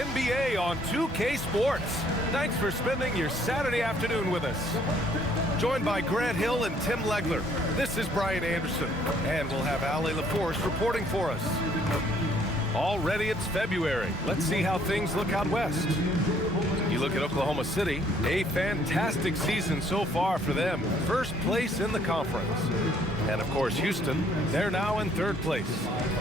NBA on 2K Sports. Thanks for spending your Saturday afternoon with us. Joined by Grant Hill and Tim Legler, this is Brian Anderson, and we'll have Ali LaForce reporting for us. Already it's February. Let's see how things look out west. You look at Oklahoma City, a fantastic season so far for them. First place in the conference. And of course, Houston, they're now in third place.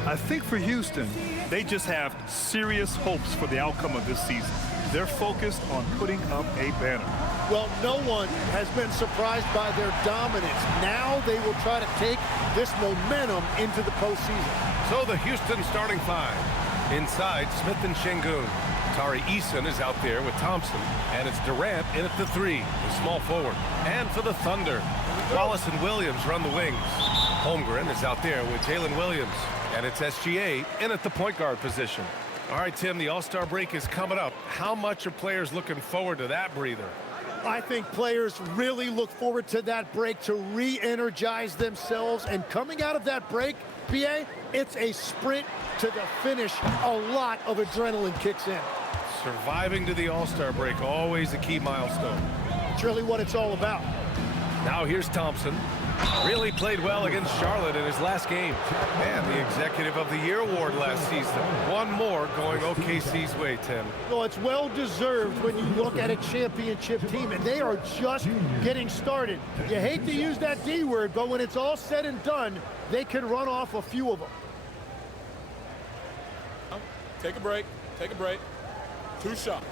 I think for Houston, they just have serious hopes for the outcome of this season. They're focused on putting up a banner. Well, no one has been surprised by their dominance. Now they will try to take this momentum into the postseason. So the Houston starting five. Inside, Smith and Sengun. Tari Eason is out there with Thompson, and it's Durant in at the three, the small forward. And for the Thunder, Wallace and Williams run the wings. Holmgren is out there with Jalen Williams, and it's SGA in at the point guard position. All right, Tim, the All-Star break is coming up. How much are players looking forward to that breather? I think players really look forward to that break to re-energize themselves. And coming out of that break, BA, it's a sprint to the finish. A lot of adrenaline kicks in. Surviving to the All-Star break, always a key milestone. It's really what it's all about. Now here's Thompson. Really played well against Charlotte in his last game. And the Executive of the Year award last season. One more going OKC's way, Tim. Well, it's well-deserved when you look at a championship team, and they are just getting started. You hate to use that D word, but when it's all said and done, they can run off a few of them. Take a break. Take a break. 2 shots.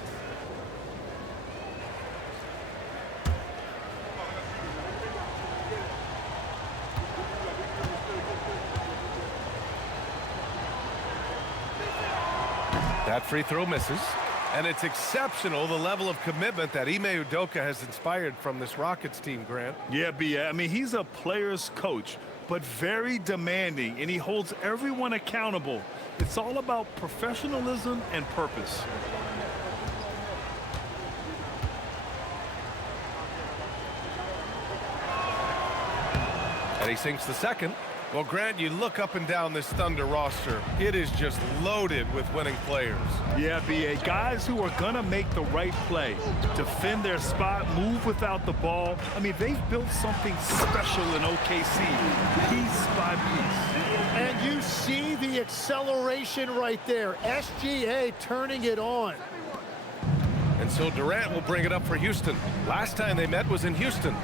That free throw misses. And it's exceptional, the level of commitment that Ime Udoka has inspired from this Rockets team, Grant. Yeah, I mean, he's a player's coach, but very demanding, and he holds everyone accountable. It's all about professionalism and purpose. And he sinks the second. Well, Grant, you look up and down this Thunder roster. It is just loaded with winning players. Yeah, BA, guys who are going to make the right play, defend their spot, move without the ball. I mean, they've built something special in OKC, piece by piece. And you see the acceleration right there. SGA turning it on. And so Durant will bring it up for Houston. Last time they met was in Houston.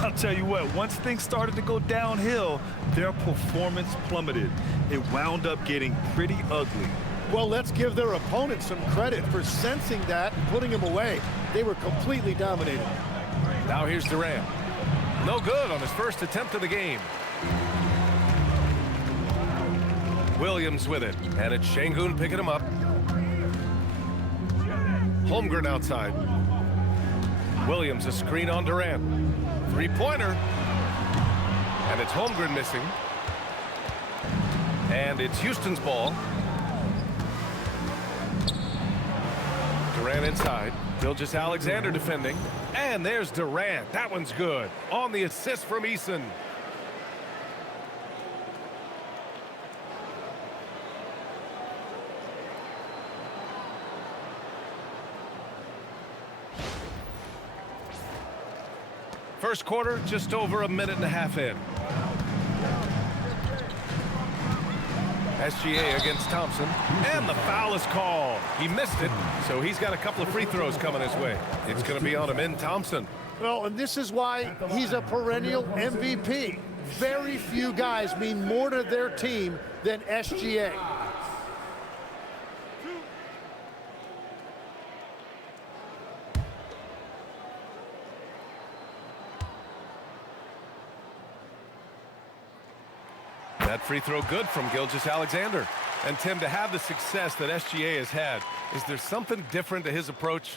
I'll tell you what, once things started to go downhill, their performance plummeted. It wound up getting pretty ugly. Well, let's give their opponent some credit for sensing that and putting him away. They were completely dominated. Now here's Durant. No good on his first attempt of the game. Williams with it, and it's Sengun picking him up. Holmgren outside. Williams a screen on Durant. Three-pointer. And it's Holmgren missing. And it's Houston's ball. Durant inside. Gilgeous-Alexander defending. And there's Durant. That one's good. On the assist from Eason. First quarter, just over a minute and a half in. SGA against Thompson, and the foul is called. He missed it, so he's got a couple of free throws coming his way. It's going to be on him in Thompson. Well, and this is why he's a perennial MVP. Very few guys mean more to their team than SGA. That free throw good from Gilgeous-Alexander. And Tim, to have the success that SGA has had, is there something different to his approach?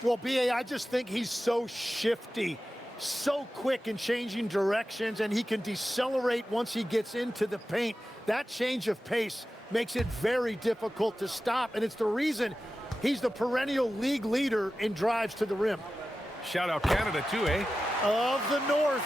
Well, BA, I just think he's so shifty, so quick in changing directions, and he can decelerate once he gets into the paint. That change of pace makes it very difficult to stop, and it's the reason he's the perennial league leader in drives to the rim. Shout out Canada too, eh? Of the North.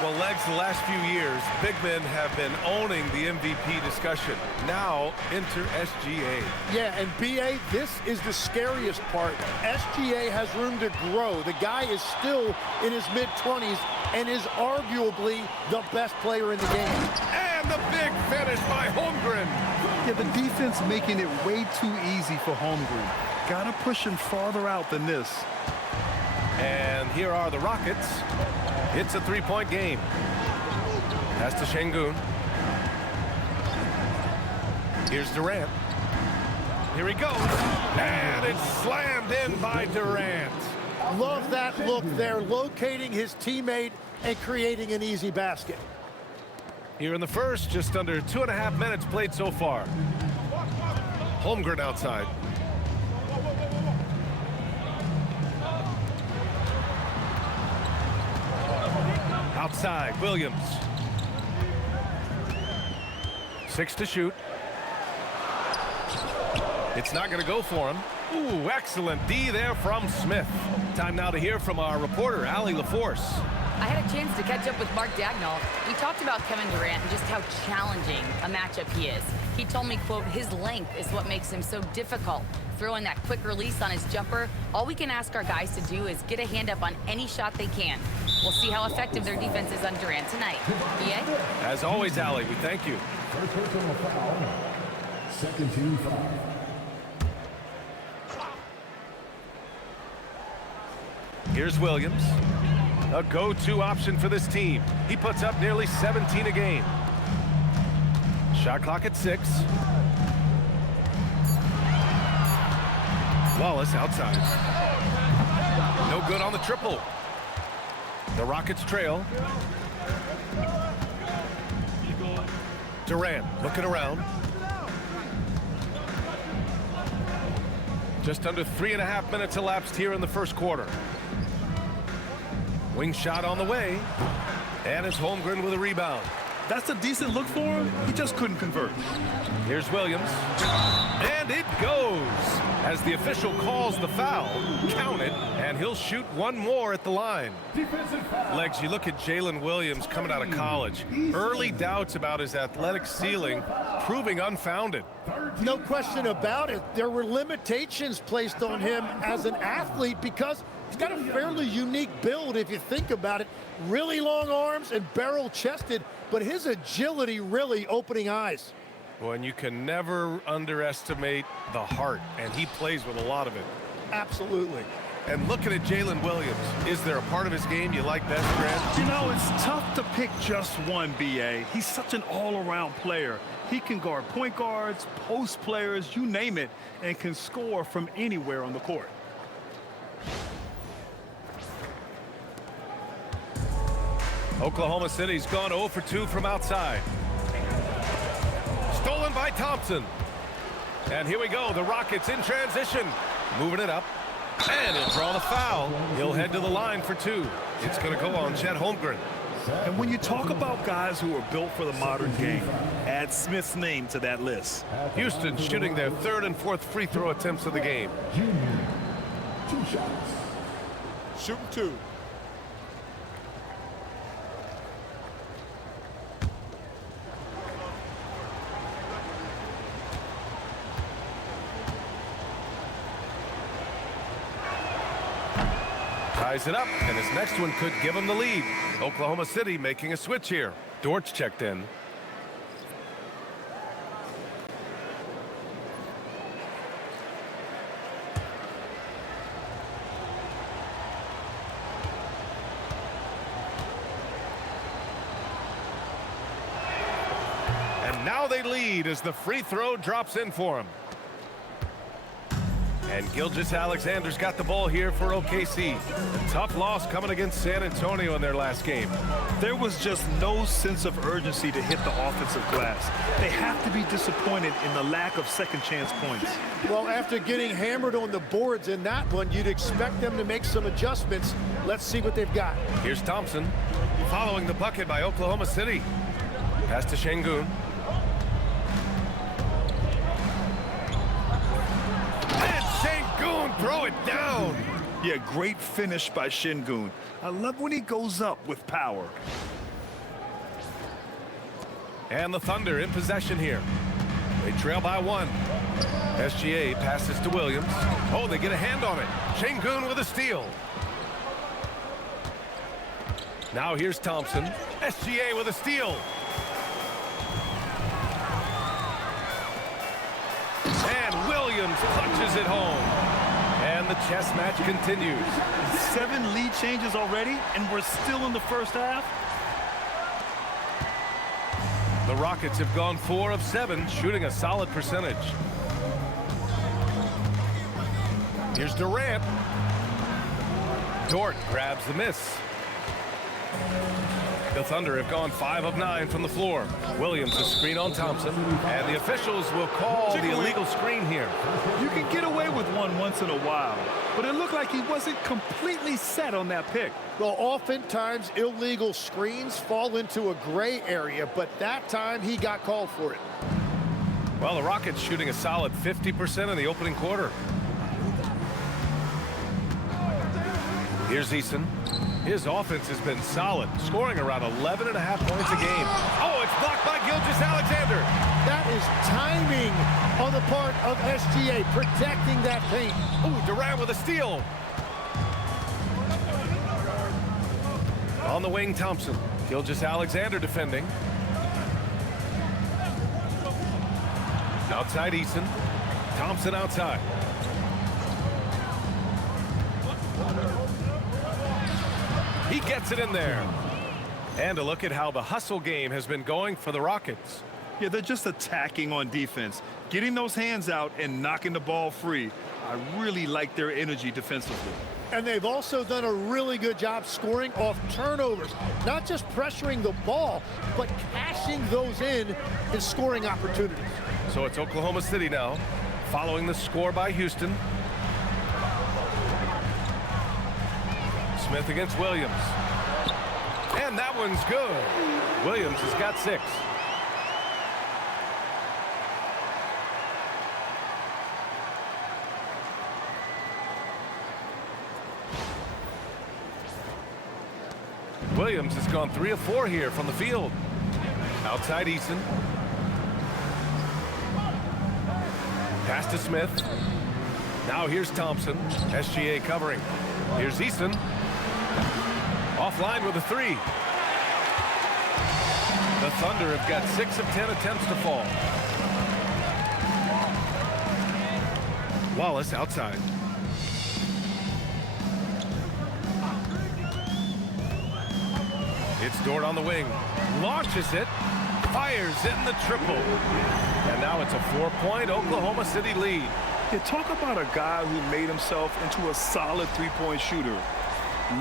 Well, Legs, the last few years, big men have been owning the MVP discussion. Now, enter SGA. Yeah, and BA, this is the scariest part. SGA has room to grow. The guy is still in his mid-20s and is arguably the best player in the game. And the big finish by Holmgren. Yeah, the defense making it way too easy for Holmgren. Gotta push him farther out than this. And here are the Rockets. It's a three-point game. Pass to Sengun. Here's Durant. Here he goes. And it's slammed in by Durant. Love that look there, locating his teammate and creating an easy basket. Here in the first, just under 2.5 minutes played so far. Holmgren outside. Outside, Williams. 6 to shoot. It's not going to go for him. Ooh, excellent D there from Smith. Time now to hear from our reporter, Allie LaForce. I had a chance to catch up with Mark Dagnall. We talked about Kevin Durant and just how challenging a matchup he is. He told me, quote, his length is what makes him so difficult. Throwing that quick release on his jumper, all we can ask our guys to do is get a hand up on any shot they can. We'll see how effective their defense is on Durant tonight. BA? As always, Allie, we thank you. First personal foul. Second team foul. Here's Williams. A go-to option for this team. He puts up nearly 17 a game. Shot clock at 6. Wallace outside. No good on the triple. The Rockets trail. Durant looking around. Just under 3.5 minutes elapsed here in the first quarter. Wing shot on the way, and it's Holmgren with a rebound. That's a decent look for him. He just couldn't convert. Here's Williams, and it goes. As the official calls the foul, count it, and he'll shoot one more at the line. Legs, you look at Jalen Williams coming out of college. Early doubts about his athletic ceiling proving unfounded. No question about it. There were limitations placed on him as an athlete because he's got a fairly unique build if you think about it. Really long arms and barrel-chested, but his agility really opening eyes. Well, and you can never underestimate the heart, and he plays with a lot of it. Absolutely. And looking at Jalen Williams, is there a part of his game you like best, Grant? You know, it's tough to pick just one, BA. He's such an all-around player. He can guard point guards, post players, you name it, and can score from anywhere on the court. Oklahoma City's gone 0 for 2 from outside. Stolen by Thompson. And here we go, the Rockets in transition. Moving it up. And he'll draw the foul. He'll head to the line for 2. It's going to go on Chet Holmgren. And when you talk about guys who are built for the modern game, add Smith's name to that list. Houston shooting their 3rd and 4th free throw attempts of the game. Junior. 2 shots. Shooting 2. Ties it up, and his next one could give him the lead. Oklahoma City making a switch here. Dortch checked in. And now they lead as the free throw drops in for him. And Gilgeous-Alexander's got the ball here for OKC. A tough loss coming against San Antonio in their last game. There was just no sense of urgency to hit the offensive glass. They have to be disappointed in the lack of second chance points. Well, after getting hammered on the boards in that one, you'd expect them to make some adjustments. Let's see what they've got. Here's Thompson following the bucket by Oklahoma City. Pass to Sengun. And Sengun throw it down. Yeah, great finish by Sengun. I love when he goes up with power. And the Thunder in possession here. They trail by 1. SGA passes to Williams. Oh, they get a hand on it. Sengun with a steal. Now here's Thompson. SGA with a steal. And Williams clutches it home. And the chess match continues. 7 lead changes already, and we're still in the first half. The Rockets have gone 4 of 7, shooting a solid percentage. Here's Durant. Dort grabs the miss. The Thunder have gone 5 of 9 from the floor. Williams a screen on Thompson, and the officials will call the illegal screen here. You can get away with one once in a while, but it looked like he wasn't completely set on that pick. Well, oftentimes illegal screens fall into a gray area, but that time he got called for it. Well, the Rockets shooting a solid 50% in the opening quarter. Here's Eason. His offense has been solid, scoring around 11.5 points a game. Oh, it's blocked by Gilgeous-Alexander. That is timing on the part of SGA, protecting that paint. Oh, Durant with a steal. On the wing, Thompson. Gilgeous-Alexander defending. Outside Eason. Thompson outside. He gets it in there. And a look at how the hustle game has been going for the Rockets. Yeah, they're just attacking on defense, getting those hands out and knocking the ball free. I really like their energy defensively. And they've also done a really good job scoring off turnovers. Not just pressuring the ball, but cashing those in scoring opportunities. So it's Oklahoma City now, following the score by Houston. Smith against Williams. And that one's good. Williams has got 6. Williams has gone 3 of 4 here from the field. Outside Eason. Pass to Smith. Now here's Thompson. SGA covering. Here's Eason. Offline with a 3. The Thunder have got 6 of 10 attempts to fall. Wallace outside. It's Dort on the wing. Launches it. Fires in the triple. And now it's a 4-point Oklahoma City lead. Yeah, talk about a guy who made himself into a solid 3-point shooter.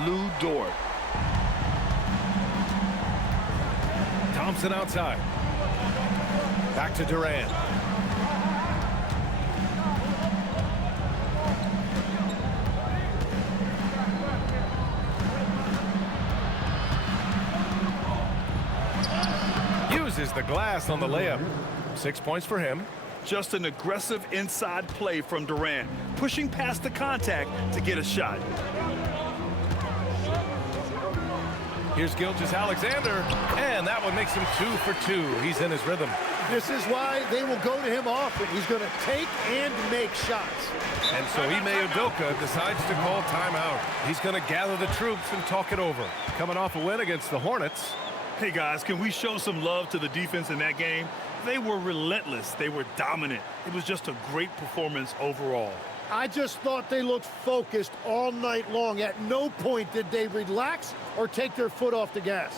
Lou Dort. Thompson outside. Back to Durant. Uses the glass on the layup. 6 points for him. Just an aggressive inside play from Durant, pushing past the contact to get a shot. Here's Gilgeous-Alexander, and that one makes him 2 for 2. He's in his rhythm. This is why they will go to him often. He's going to take and make shots. And so Ime Udoka decides to call timeout. He's going to gather the troops and talk it over. Coming off a win against the Hornets. Hey guys, can we show some love to the defense in that game? They were relentless. They were dominant. It was just a great performance overall. I just thought they looked focused all night long. At no point did they relax or take their foot off the gas.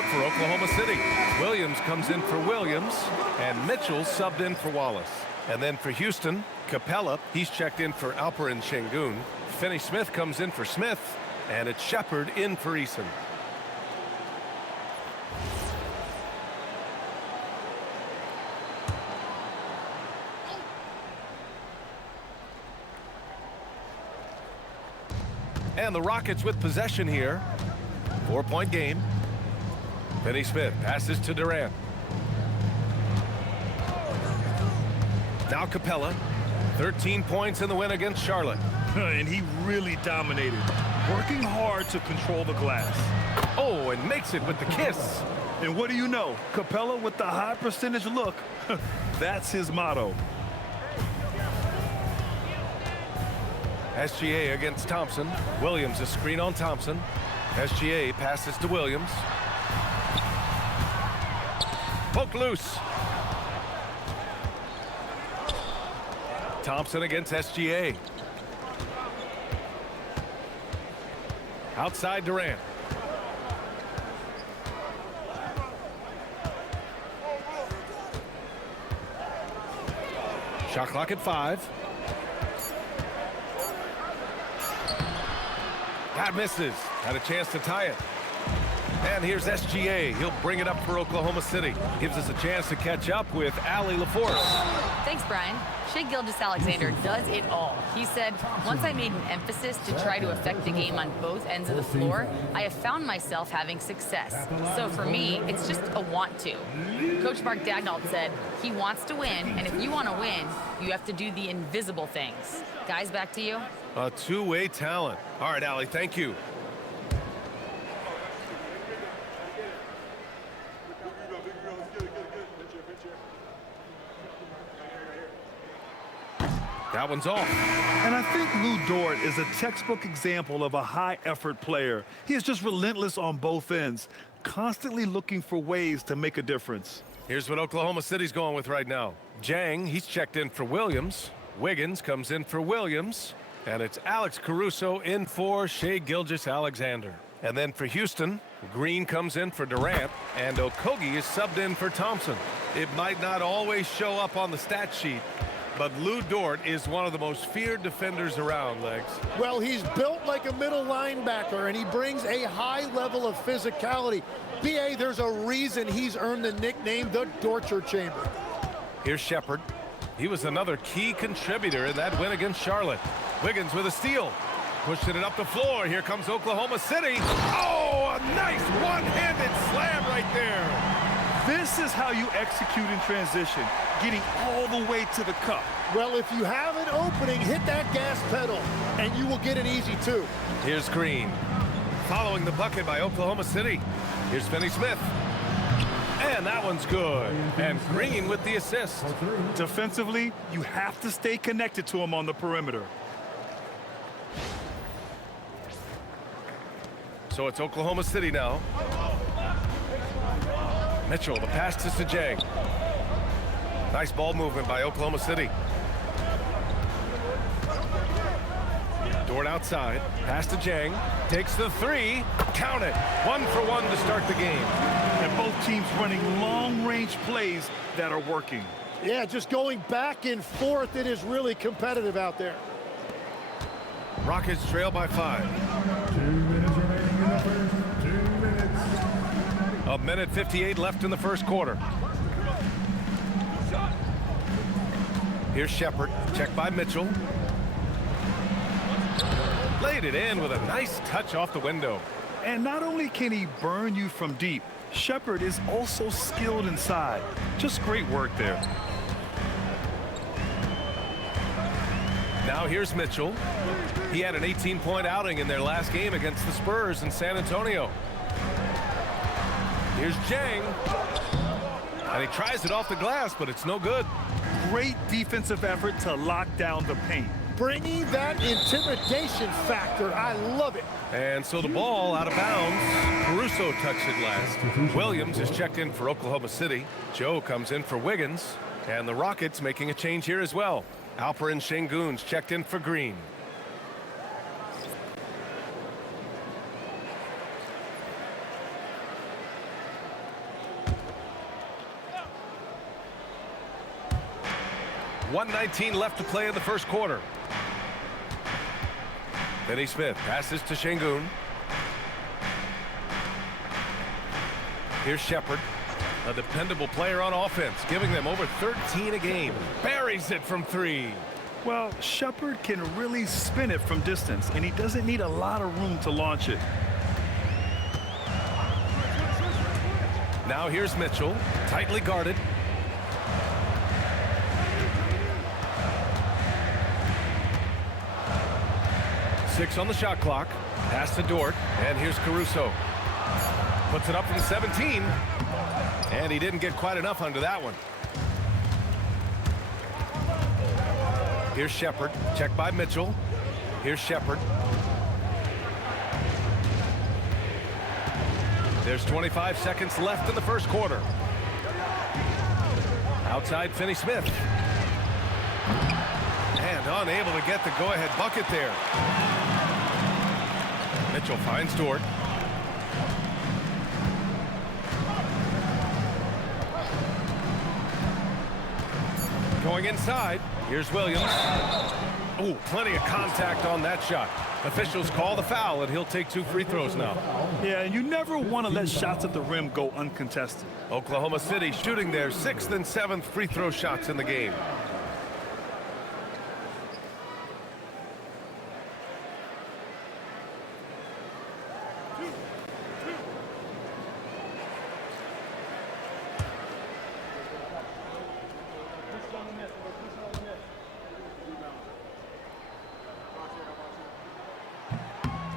look for Oklahoma City. Williams comes in for Williams, and Mitchell subbed in for Wallace. And then for Houston, Capella, he's checked in for Alperen Sengun. Finney-Smith comes in for Smith, and it's Shepard in for Eason. And the Rockets with possession here. 4-point game. Finney-Smith passes to Durant. Now Capella. 13 points in the win against Charlotte. And he really dominated, working hard to control the glass. Oh, and makes it with the kiss. And what do you know? Capella with the high percentage look. That's his motto. SGA against Thompson. Williams, a screen on Thompson. SGA passes to Williams. Poke loose. Thompson against SGA. Outside Durant. Shot clock at 5. That misses. Had a chance to tie it. And here's SGA. He'll bring it up for Oklahoma City. Gives us a chance to catch up with Allie LaForce. Thanks, Brian. Shai Gilgeous-Alexander does it all. He said, once I made an emphasis to try to affect the game on both ends of the floor, I have found myself having success. So for me, it's just a want to. Coach Mark Daigneault said, he wants to win, and if you want to win, you have to do the invisible things. Guys, back to you. A two-way talent. All right, Allie, thank you. That one's off. And I think Lou Dort is a textbook example of a high-effort player. He is just relentless on both ends, constantly looking for ways to make a difference. Here's what Oklahoma City's going with right now. Jang, he's checked in for Williams. Wiggins comes in for Williams. And it's Alex Caruso in for Shai Gilgeous-Alexander. And then for Houston, Green comes in for Durant. And Okogie is subbed in for Thompson. It might not always show up on the stat sheet, but Lou Dort is one of the most feared defenders around, Legs. Well, he's built like a middle linebacker, and he brings a high level of physicality. B.A., there's a reason he's earned the nickname the Dorture Chamber. Here's Shepard. He was another key contributor in that win against Charlotte. Wiggins with a steal. Pushing it up the floor. Here comes Oklahoma City. Oh, a nice one-handed slam right there. This is how you execute in transition, getting all the way to the cup. Well, if you have an opening, hit that gas pedal, and you will get an easy 2. Here's Green. Following the bucket by Oklahoma City. Here's Finney-Smith. And that one's good. And Green with the assist. Defensively, you have to stay connected to him on the perimeter. So it's Oklahoma City now. Mitchell, the pass to Sajang. Nice ball movement by Oklahoma City. Dort outside. Pass to Jang. Takes the 3. Count it. 1 for 1 to start the game. And both teams running long-range plays that are working. Yeah, just going back and forth. It is really competitive out there. Rockets trail by 5. 2 minutes remaining in the first. 2 minutes. A minute 58 left in the first quarter. Here's Shepard. Checked by Mitchell. Laid it in with a nice touch off the window. And not only can he burn you from deep, Shepard is also skilled inside. Just great work there. Now here's Mitchell. He had an 18-point outing in their last game against the Spurs in San Antonio. Here's Jang. And he tries it off the glass, but it's no good. Great defensive effort to lock down the paint. Bringing that intimidation factor. I love it. And so the ball out of bounds. Caruso touched it last. Williams is checked in for Oklahoma City. Joe comes in for Wiggins. And the Rockets making a change here as well. Alperen Sengun's checked in for Green. 1:19 left to play in the first quarter. Finney Smith passes to Sengun. Here's Shepherd, a dependable player on offense, giving them over 13 a game. Buries it from 3. Well, Shepherd can really spin it from distance, and he doesn't need a lot of room to launch it. Now here's Mitchell, tightly guarded. Six on the shot clock. Pass to Dort, and here's Caruso. Puts it up from 17, and he didn't get quite enough under that one. Here's Shepherd, checked by Mitchell. Here's Shepherd. There's 25 seconds left in the first quarter. Outside Finney Smith. And unable to get the go-ahead bucket there. Mitchell finds Dort. Going inside. Here's Williams. Oh, plenty of contact on that shot. Officials call the foul, and he'll take 2 free throws now. Yeah, and you never want to let shots at the rim go uncontested. Oklahoma City shooting their 6th and 7th free throw shots in the game.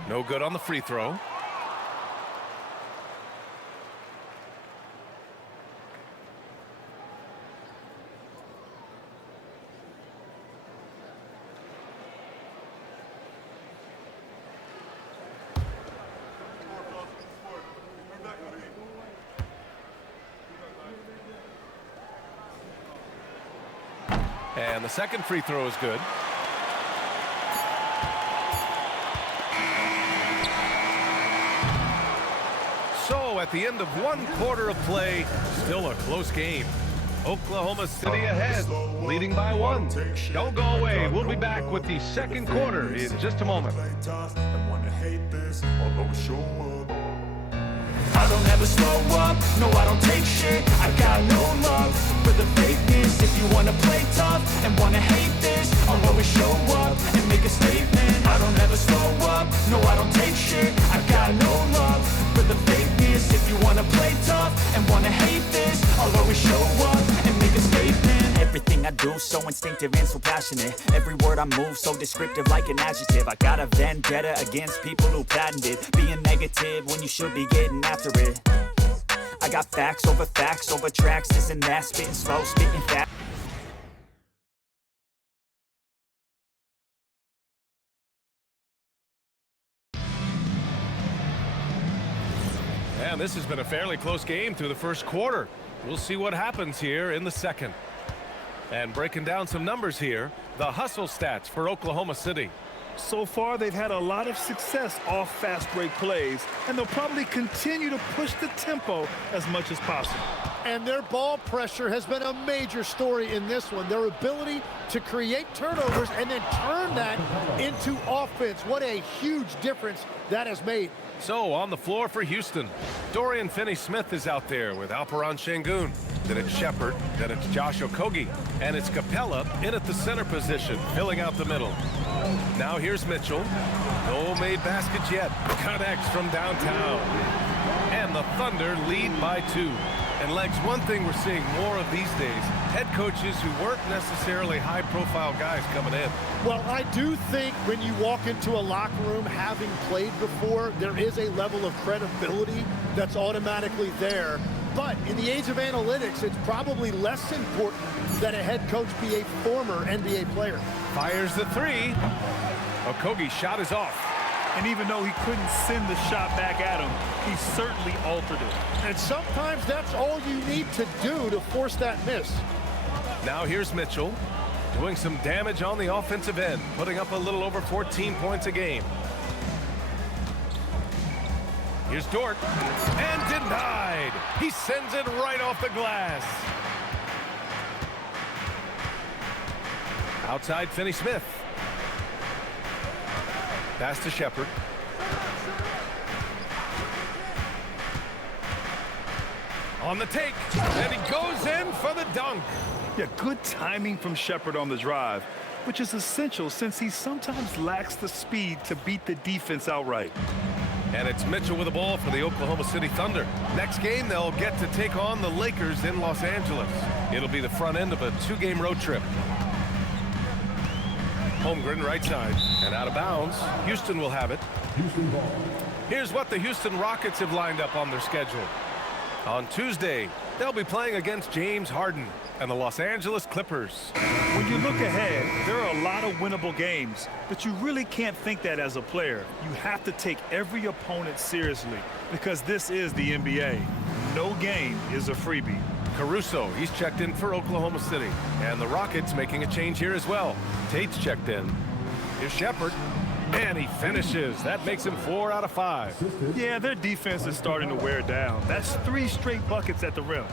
No good on the free throw. And the second free throw is good. So at the end of 1 quarter of play, still a close game. Oklahoma City ahead, leading by 1. Don't go away. We'll be back with the second quarter in just a moment. I don't ever slow up, no I don't take shit. I got no love for the fakeness. If you wanna play tough and wanna hate this, I'll always show up and make a statement. I don't ever slow up, no I don't take shit. I got no love for the fakeness. If you wanna play tough and wanna hate this, I'll always show up and make a statement. Everything I do so instinctive and so passionate. Every word I move so descriptive like an adjective. I got a vendetta against people who patented being negative when you should be getting after it. I got facts over tracks, this and that, spitting slow, spitting fast. And this has been a fairly close game through the first quarter. We'll see what happens here in the second. And breaking down some numbers here, the hustle stats for Oklahoma City. So far, they've had a lot of success off fast break plays, and they'll probably continue to push the tempo as much as possible. And their ball pressure has been a major story in this one. Their ability to create turnovers and then turn that into offense. What a huge difference that has made. So on the floor for Houston, Dorian Finney-Smith is out there with Alperen Sengun. Then it's Shepherd, then it's Josh Okogie, and it's Capella in at the center position, filling out the middle. Now here's Mitchell. No made baskets yet. Connects from downtown. And the Thunder lead by 2. And Legs, one thing we're seeing more of these days, head coaches who weren't necessarily high-profile guys coming in. Well, I do think when you walk into a locker room having played before, there is a level of credibility that's automatically there. But in the age of analytics, it's probably less important that a head coach be a former NBA player. Fires the 3. Okogie's shot is off. And even though he couldn't send the shot back at him, he certainly altered it. And sometimes that's all you need to do to force that miss. Now here's Mitchell, doing some damage on the offensive end, putting up a little over 14 points a game. Here's Dort, and denied. He sends it right off the glass. Outside, Finney-Smith. Pass to Shepard. On the take, and he goes in for the dunk. Yeah, good timing from Shepard on the drive, which is essential since he sometimes lacks the speed to beat the defense outright. And it's Mitchell with the ball for the Oklahoma City Thunder. Next game, they'll get to take on the Lakers in Los Angeles. It'll be the front end of a 2-game road trip. Holmgren right side and out of bounds. Houston will have it. Houston ball. Here's what the Houston Rockets have lined up on their schedule. On Tuesday, they'll be playing against James Harden and the Los Angeles Clippers. When you look ahead, there are a lot of winnable games, but you really can't think that as a player. You have to take every opponent seriously because this is the NBA. No game is a freebie. Caruso, he's checked in for Oklahoma City. And the Rockets making a change here as well. Tate's checked in. Here's Shepard. And he finishes. That makes him 4 out of 5. Yeah, their defense is starting to wear down. That's 3 straight buckets at the rim.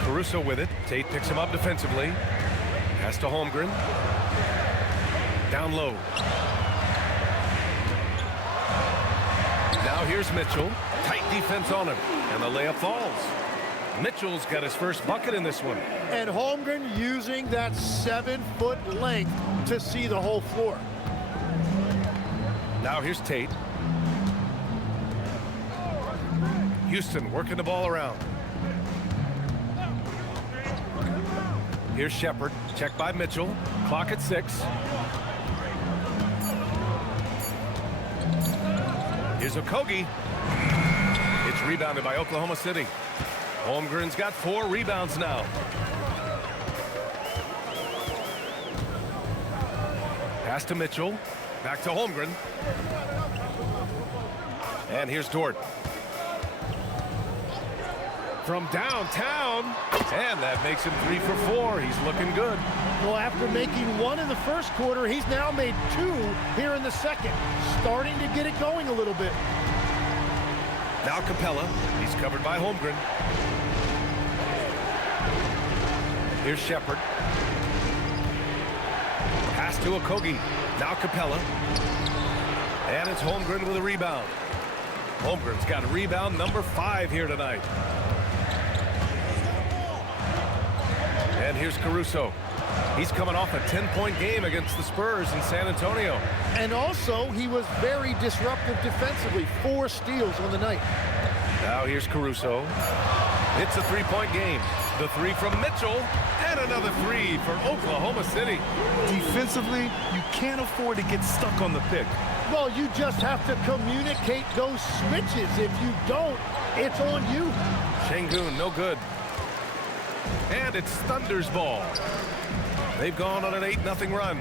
Caruso with it. Tate picks him up defensively. Pass to Holmgren. Down low. Now here's Mitchell. Tight defense on him. And the layup falls. Mitchell's got his first bucket in this one. And Holmgren using that 7-foot length to see the whole floor. Now here's Tate. Houston working the ball around. Here's Shepard. Checked by Mitchell. Clock at 6. Here's Okogie. It's rebounded by Oklahoma City. Holmgren's got 4 rebounds now. Pass to Mitchell. Back to Holmgren. And here's Dort. From downtown. And that makes him 3 for 4. He's looking good. Well, after making 1 in the first quarter, he's now made 2 here in the second. Starting to get it going a little bit. Now Capella. He's covered by Holmgren. Here's Shepard. Pass to Okogie. Now Capella. And it's Holmgren with a rebound. Holmgren's got a rebound number 5 here tonight. And here's Caruso. He's coming off a 10-point game against the Spurs in San Antonio. And also, he was very disruptive defensively. 4 steals on the night. Now here's Caruso. It's a 3-point game. The 3 from Mitchell. And another 3 for Oklahoma City. Defensively, you can't afford to get stuck on the pick. Well, you just have to communicate those switches. If you don't, it's on you. Sengun, no good. And it's Thunder's ball. They've gone on an 8-0 run.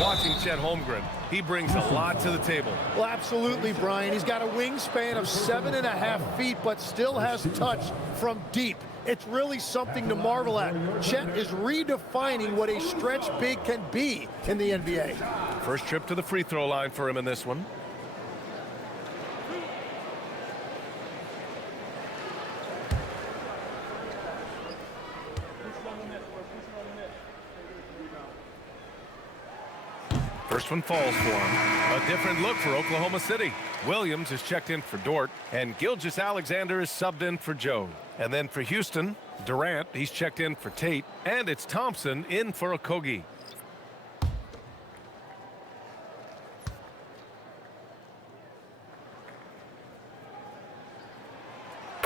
Watching Chet Holmgren, he brings a lot to the table. Well, absolutely, Brian. He's got a wingspan of 7.5 feet, but still has touch from deep. It's really something to marvel at. Chet is redefining what a stretch big can be in the NBA. First trip to the free throw line for him in this one. First one falls for him. A different look for Oklahoma City. Williams is checked in for Dort, and Gilgeous-Alexander is subbed in for Joe. And then for Houston, Durant, he's checked in for Tate, and it's Thompson in for Okogie.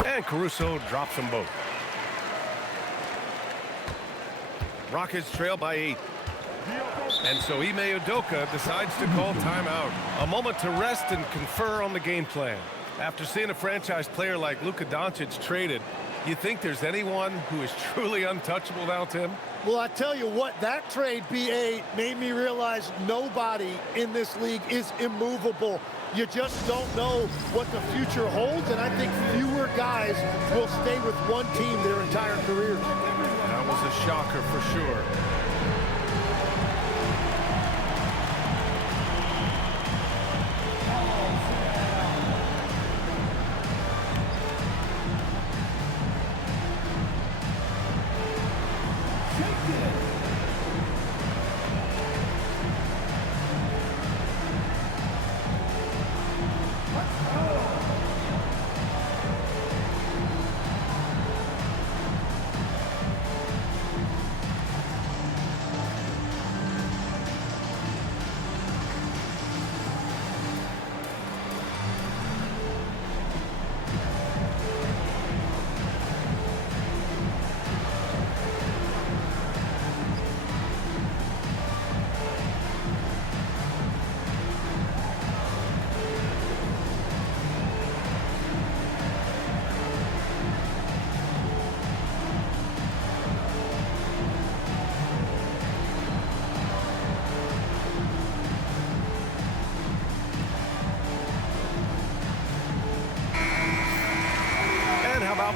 And Caruso drops them both. Rockets trail by 8. And so Ime Udoka decides to call timeout. A moment to rest and confer on the game plan. After seeing a franchise player like Luka Doncic traded, you think there's anyone who is truly untouchable now, Tim? Well, I tell you what, that trade, BA, made me realize nobody in this league is immovable. You just don't know what the future holds, and I think fewer guys will stay with one team their entire career. That was a shocker for sure.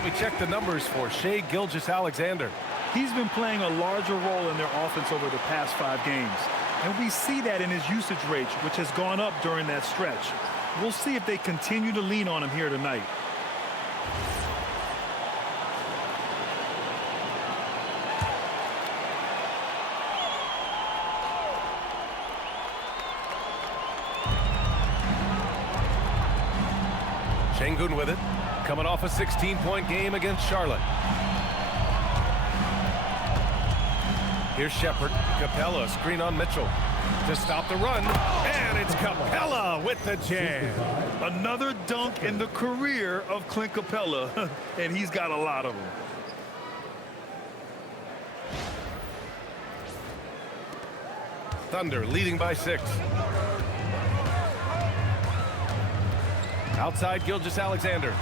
me check the numbers for Shai Gilgeous-Alexander. He's been playing a larger role in their offense over the past 5 games. And we see that in his usage rate, which has gone up during that stretch. We'll see if they continue to lean on him here tonight. Sengun with it, coming off a 16-point game against Charlotte. Here's Shepard. Capella, screen on Mitchell to stop the run, and it's Capella with the jam. Another dunk in the career of Clint Capella, and he's got a lot of them. Thunder leading by 6. Outside Gilgeous-Alexander.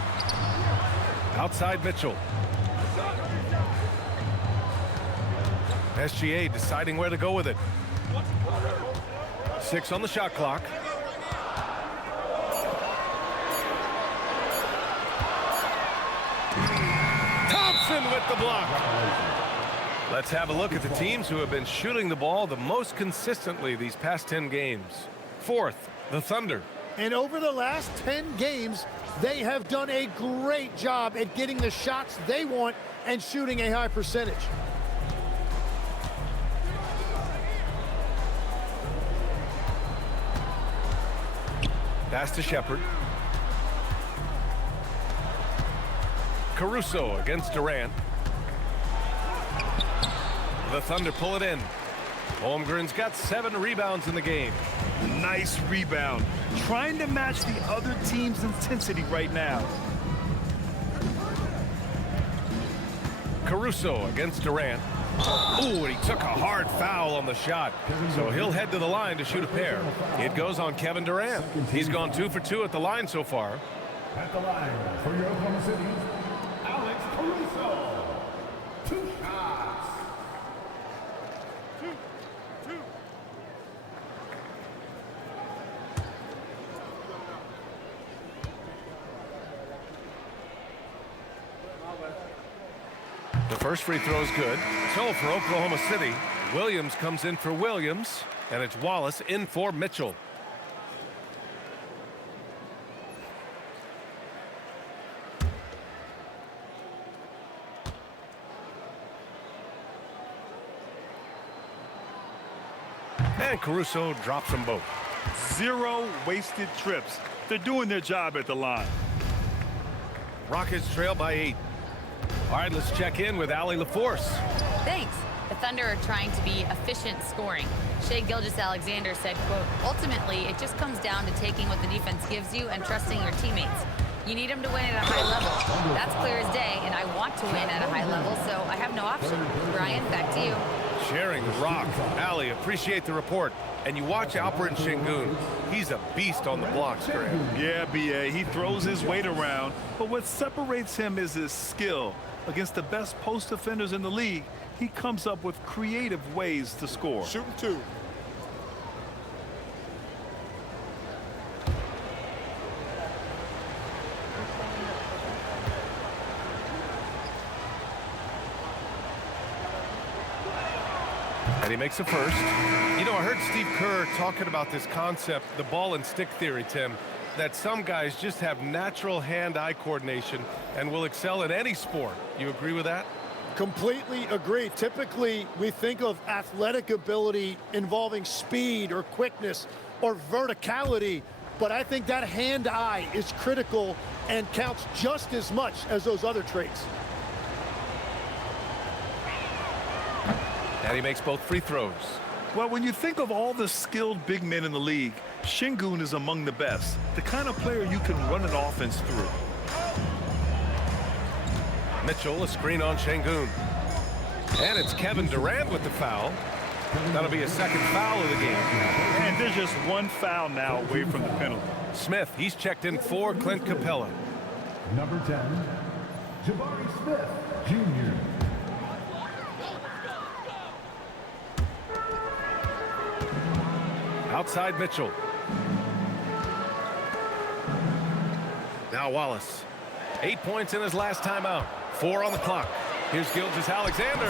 Outside Mitchell. SGA deciding where to go with it. 6 on the shot clock. Thompson with the block. Let's have a look at the teams who have been shooting the ball the most consistently these past 10 games. 4th, the Thunder. And over the last 10 games, they have done a great job at getting the shots they want and shooting a high percentage. Pass to Shepard. Caruso against Durant. The Thunder pull it in. Holmgren's got 7 rebounds in the game. Nice rebound. Trying to match the other team's intensity right now. Caruso against Durant. Ooh, and he took a hard foul on the shot. So he'll head to the line to shoot a pair. It goes on Kevin Durant. He's gone 2 for 2 at the line so far. At the line for your Oklahoma City, Alex Caruso. 2 shots. The first free throw is good. So for Oklahoma City, Williams comes in for Williams, and it's Wallace in for Mitchell. And Caruso drops them both. 0 wasted trips. They're doing their job at the line. Rockets trail by 8. All right, let's check in with Allie LaForce. Thanks. The Thunder are trying to be efficient scoring. Shai Gilgeous-Alexander said, quote, ultimately, it just comes down to taking what the defense gives you and trusting your teammates. You need them to win at a high level. That's clear as day, and I want to win at a high level, so I have no option. Brian, back to you. Sharing the rock. Allie, appreciate the report. And you watch Alperen Sengun. He's a beast on the blocks, Graham. Yeah, B.A., he throws his weight around, but what separates him is his skill. Against the best post defenders in the league, he comes up with creative ways to score. Shooting 2. And he makes a first. You know, I heard Steve Kerr talking about this concept, the ball and stick theory, Tim, that some guys just have natural hand-eye coordination and will excel in any sport. You agree with that? Completely agree. Typically, we think of athletic ability involving speed or quickness or verticality, but I think that hand-eye is critical and counts just as much as those other traits. And he makes both free throws. Well, when you think of all the skilled big men in the league, Sengun is among the best, the kind of player you can run an offense through. Mitchell, a screen on Sengun. And it's Kevin Durant with the foul. That'll be a second foul of the game. And there's just 1 foul now away from the penalty. Smith, he's checked in for Clint Capella. Number 10, Jabari Smith, Jr. Outside Mitchell. Now Wallace. 8 points in his last timeout. 4 on the clock. Here's Gilgeous-Alexander.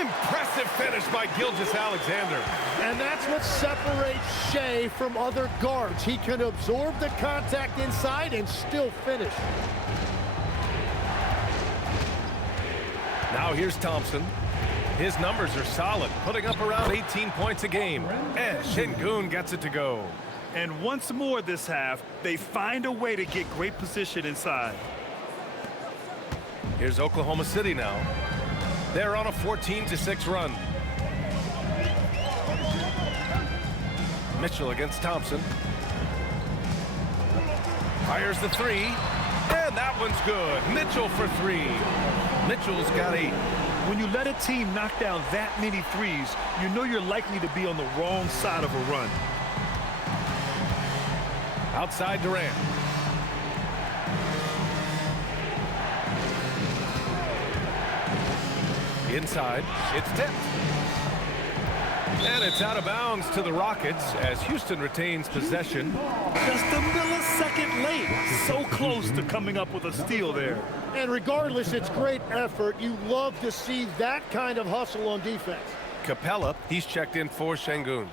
Impressive finish by Gilgeous-Alexander. And that's what separates Shai from other guards. He can absorb the contact inside and still finish. Now here's Thompson. His numbers are solid, putting up around 18 points a game. And Sengun gets it to go. And once more this half, they find a way to get great position inside. Here's Oklahoma City now. They're on a 14-6 run. Mitchell against Thompson. Fires the three. And that one's good. Mitchell for 3. Mitchell's got 8. When you let a team knock down that many threes, you know you're likely to be on the wrong side of a run. Outside Durant. Inside, it's tipped. And it's out of bounds to the Rockets as Houston retains possession. Just a millisecond late. So close to coming up with a steal there. And regardless, it's great effort. You love to see that kind of hustle on defense. Capella, he's checked in for Sengun.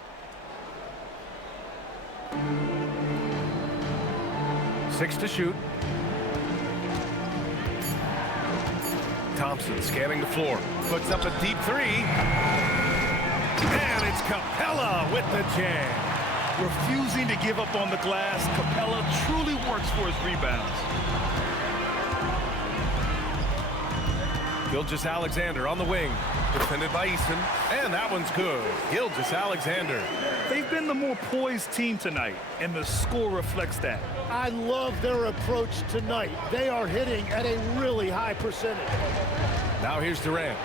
Six to shoot. Thompson scanning the floor. Puts up a deep 3. And it's Capella with the jam. Refusing to give up on the glass, Capella truly works for his rebounds. Gilgeous-Alexander on the wing. Defended by Eason. And that one's good. Gilgeous-Alexander. They've been the more poised team tonight, and the score reflects that. I love their approach tonight. They are hitting at a really high percentage. Now here's Durant.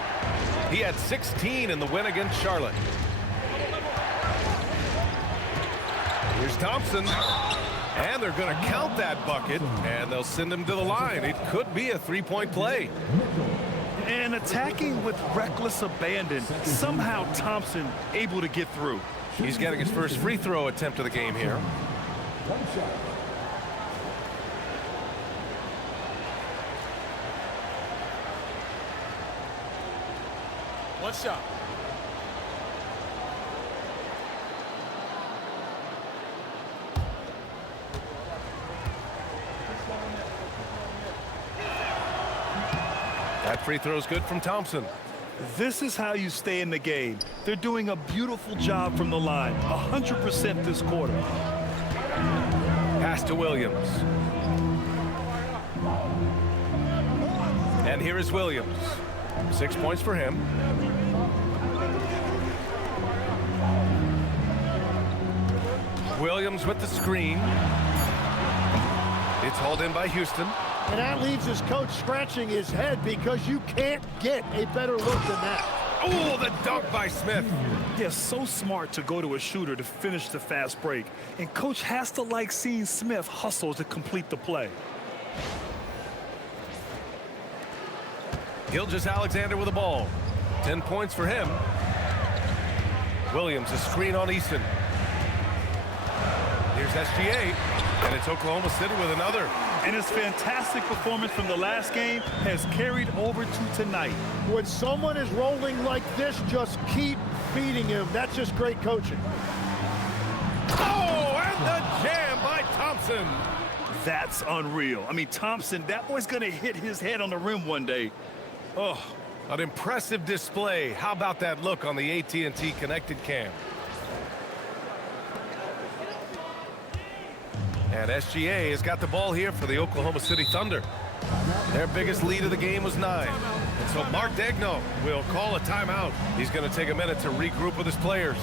He had 16 in the win against Charlotte. Here's Thompson. And they're going to count that bucket, and they'll send him to the line. It could be a three-point play. And attacking with reckless abandon, somehow Thompson able to get through. He's getting his first free throw attempt of the game here. One shot. That free throw is good from Thompson. This is how you stay in the game. They're doing a beautiful job from the line, 100% this quarter. Pass to Williams. And here is Williams. 6 points for him. Williams with the screen. It's hauled in by Houston. And that leaves his coach scratching his head because you can't get a better look than that. Oh, the dunk by Smith. They're so smart to go to a shooter to finish the fast break. And coach has to like seeing Smith hustle to complete the play. Gilgeous-Alexander with the ball. 10 points for him. Williams, a screen on Easton. Here's SGA, and it's Oklahoma City with another. And his fantastic performance from the last game has carried over to tonight. When someone is rolling like this, just keep feeding him. That's just great coaching. Oh, and the jam by Thompson. That's unreal. I mean, Thompson, that boy's going to hit his head on the rim one day. Oh, an impressive display. How about that look on the AT&T connected cam? And SGA has got the ball here for the Oklahoma City Thunder. Their biggest lead of the game was 9. And so Mark Daigneault will call a timeout. He's going to take a minute to regroup with his players.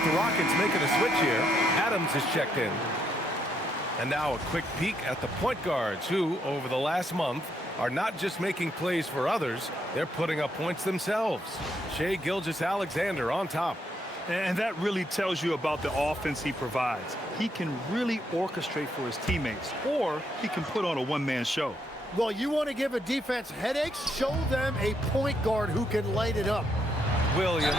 right, the Rockets making a switch here. Adams is checked in. And now a quick peek at the point guards who, over the last month, are not just making plays for others, they're putting up points themselves. Shai Gilgeous-Alexander on top. And that really tells you about the offense he provides. He can really orchestrate for his teammates, or he can put on a one-man show. Well, you want to give a defense headaches? Show them a point guard who can light it up. Williams.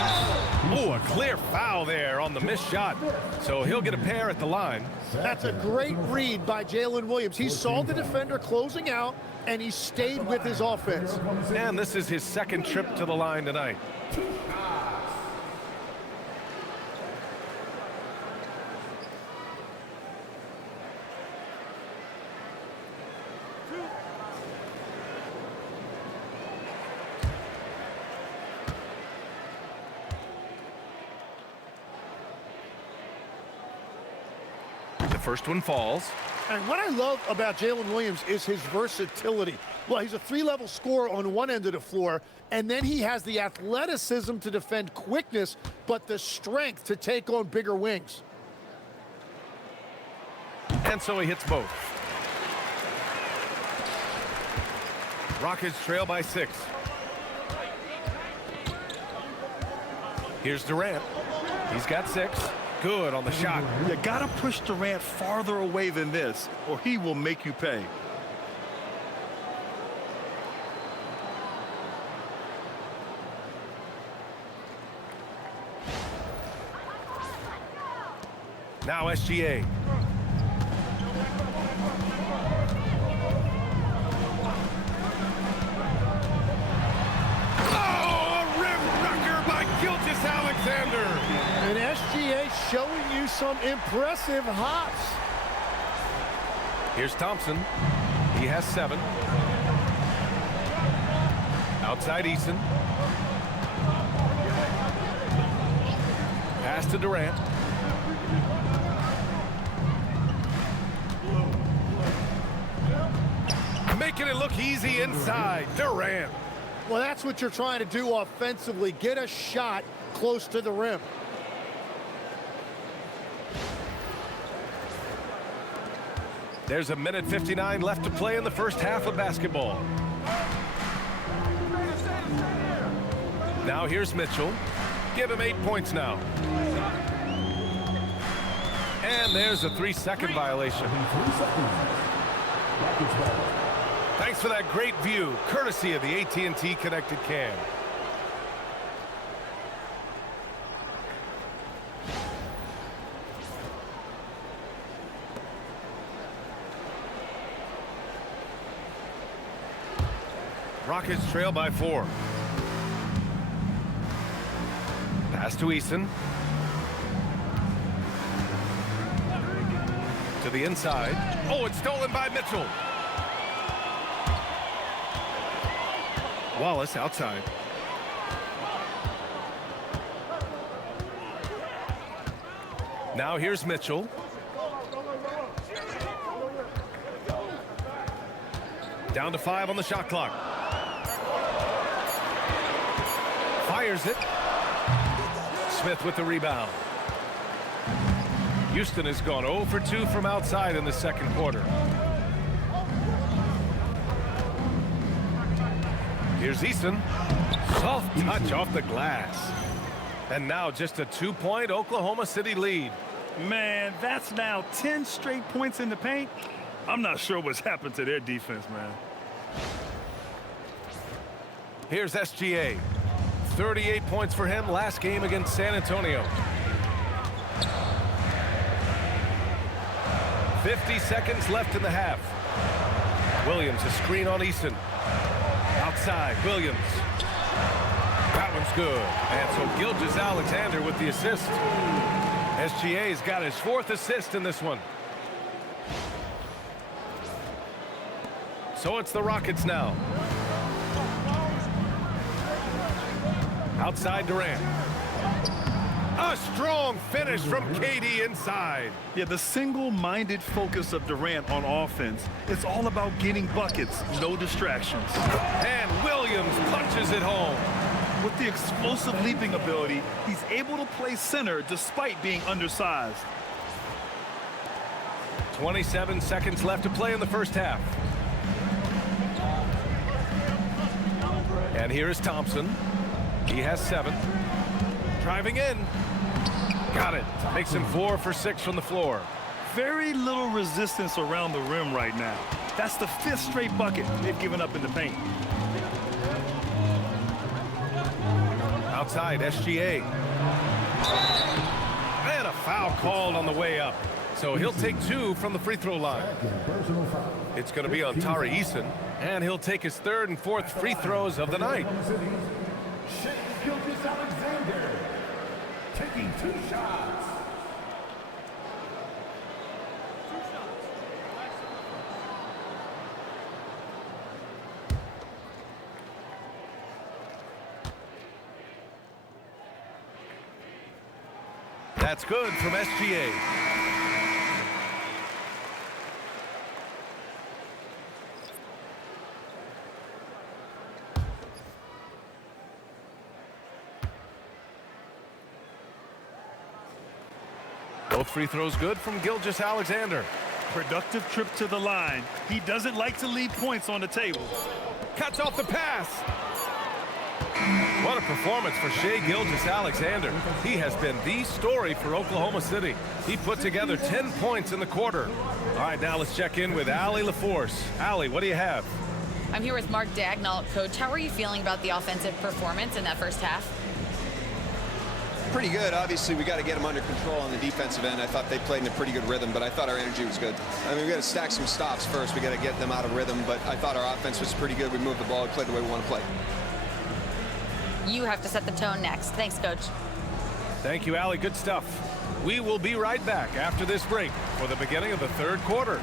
Oh, a clear foul there on the missed shot. So he'll get a pair at the line. That's a great read by Jalen Williams. He saw the defender closing out, and he stayed with his offense. And this is his second trip to the line tonight. First one falls. And what I love about Jalen Williams is his versatility. Well, he's a three-level scorer on one end of the floor, and then he has the athleticism to defend quickness, but the strength to take on bigger wings. And so he hits both. Rockets trail by 6. Here's Durant. He's got 6. Good on the shot. You gotta push Durant farther away than this, or he will make you pay. Now SGA. Alexander. And SGA showing you some impressive hops. Here's Thompson. He has 7. Outside Eason. Pass to Durant. Making it look easy inside. Durant. Well, that's what you're trying to do offensively. Get a shot close to the rim. There's a minute 59 left to play in the first half of basketball. Now here's Mitchell. Give him 8 points now. And there's a 3-second violation. Thanks for that great view, courtesy of the AT&T Connected Cam. Rockets trail by 4. Pass to Eason. To the inside. Oh, it's stolen by Mitchell. Wallace outside. Now here's Mitchell. Down to 5 on the shot clock. Fires it. Smith with the rebound. Houston has gone 0 for 2 from outside in the second quarter. Here's Eason. Soft touch off the glass. And now just a 2-point Oklahoma City lead. Man, that's now 10 straight points in the paint. I'm not sure what's happened to their defense, man. Here's SGA. 38 points for him last game against San Antonio. 50 seconds left in the half. Williams, a screen on Eason. Outside, Williams. That one's good. And so Gilgeous-Alexander with the assist. SGA's got his 4th assist in this one. So it's the Rockets now. Outside Durant. A strong finish from KD inside. Yeah, the single-minded focus of Durant on offense, it's all about getting buckets, no distractions. And Williams punches it home. With the explosive leaping ability, he's able to play center despite being undersized. 27 seconds left to play in the first half. And here is Thompson. He has 7. Driving in. Got it. Makes him 4 for 6 from the floor. Very little resistance around the rim right now. That's the 5th straight bucket they've given up in the paint. Outside, SGA. And a foul called on the way up. So he'll take 2 from the free throw line. It's going to be on Tari Eason, and he'll take his 3rd and 4th free throws of the night. Shai Gilgeous-Alexander taking 2 shots. That's good from SGA. Both free throws good from Gilgeous-Alexander. Productive trip to the line. He doesn't like to leave points on the table. Cuts off the pass. What a performance for Shai Gilgeous-Alexander. He has been the story for Oklahoma City. He put together 10 points in the quarter. All right, now let's check in with Allie LaForce. Allie, what do you have? I'm here with Mark Daigneault. Coach, how are you feeling about the offensive performance in that first half? Pretty good. Obviously, we got to get them under control on the defensive end. I thought they played in a pretty good rhythm, but I thought our energy was good. I mean, we got to stack some stops first. We got to get them out of rhythm, but I thought our offense was pretty good. We moved the ball. We played the way we want to play. You have to set the tone next. Thanks, Coach. Thank you, Allie. Good stuff. We will be right back after this break for the beginning of the 3rd quarter.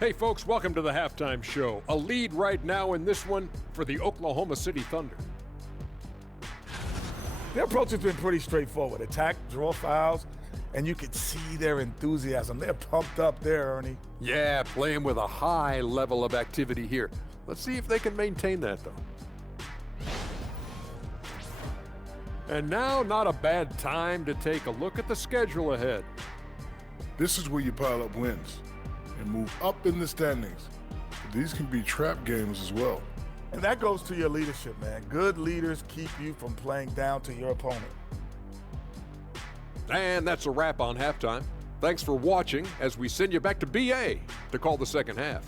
Hey folks, welcome to the halftime show. A lead right now in this one for the Oklahoma City Thunder. Their approach has been pretty straightforward. Attack, draw fouls, and you can see their enthusiasm. They're pumped up there, Ernie. Yeah, playing with a high level of activity here. Let's see if they can maintain that though. And now, not a bad time to take a look at the schedule ahead. This is where you pile up wins and move up in the standings. These can be trap games as well. And that goes to your leadership, man. Good leaders keep you from playing down to your opponent. And that's a wrap on halftime. Thanks for watching as we send you back to BA to call the second half.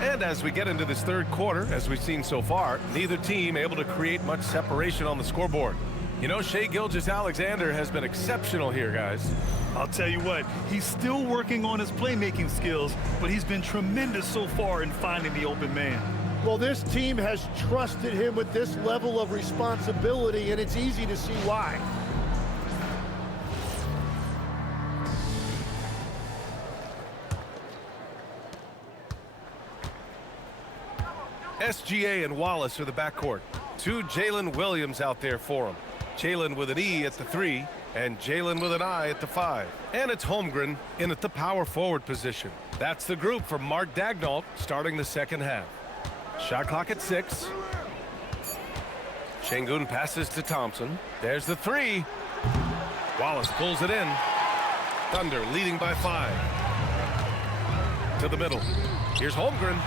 And as we get into this 3rd quarter, as we've seen so far, neither team able to create much separation on the scoreboard. You know, Shai Gilgeous-Alexander has been exceptional here, guys. I'll tell you what, he's still working on his playmaking skills, but he's been tremendous so far in finding the open man. Well, this team has trusted him with this level of responsibility, and it's easy to see why. SGA and Wallace are the backcourt. 2 Jalen Williams out there for him. Jalen with an E at the 3 and Jalen with an I at the 5. And it's Holmgren in at the power forward position. That's the group for Mark Daigneault starting the second half. Shot clock at 6. Sengun passes to Thompson. There's the 3. Wallace pulls it in. Thunder leading by 5. To the middle. Here's Holmgren.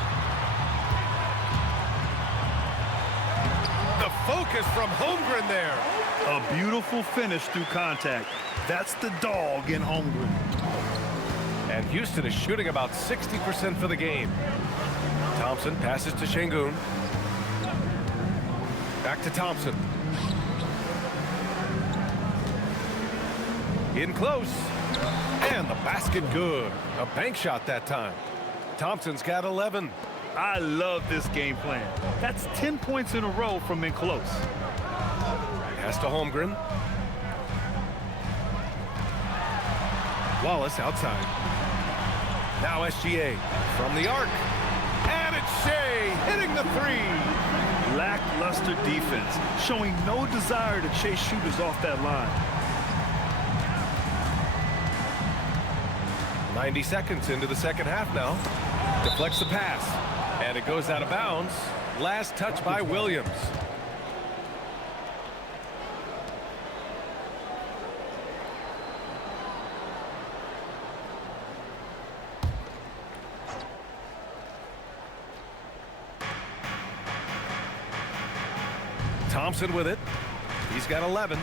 The focus from Holmgren there. A beautiful finish through contact. That's the dog in Holmgren. And Houston is shooting about 60% for the game. Thompson passes to Sengun. Back to Thompson. In close. And the basket good. A bank shot that time. Thompson's got 11. I love this game plan. That's 10 points in a row from in close. Pass to Holmgren. Wallace outside. Now SGA from the arc. And it's Shai hitting the three. Lackluster defense, showing no desire to chase shooters off that line. 90 seconds into the second half now. Deflects the pass. And it goes out of bounds. Last touch by Williams. Thompson with it. He's got 11.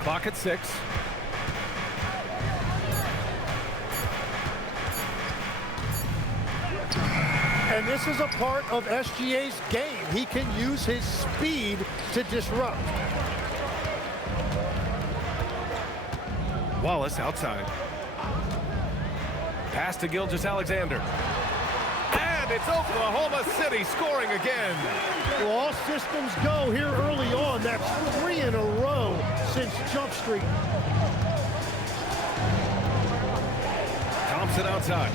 Clock at 6. And this is a part of SGA's game. He can use his speed to disrupt. Wallace outside. Pass to Gilgeous-Alexander. And it's Oklahoma City scoring again. Well, all systems go here early on. That's 3 in a row since Jump Street. Thompson outside.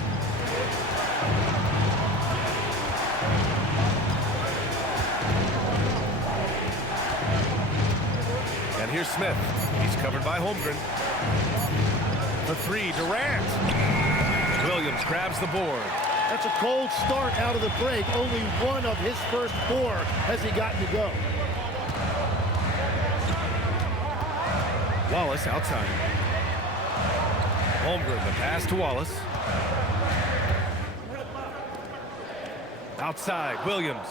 And here's Smith. He's covered by Holmgren. The three, Durant. Williams grabs the board. That's a cold start out of the break. Only one of his first 4 has he gotten to go. Wallace outside. Holmgren, the pass to Wallace. Outside, Williams.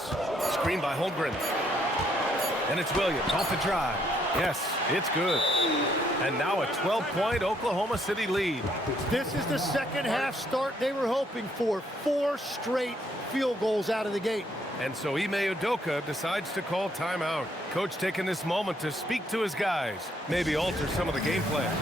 Screen by Holmgren. And it's Williams off the drive. Yes, it's good. And now a 12-point Oklahoma City lead. This is the second half start they were hoping for. 4 straight field goals out of the gate. And so Ime Udoka decides to call timeout. Coach taking this moment to speak to his guys. Maybe alter some of the game plan.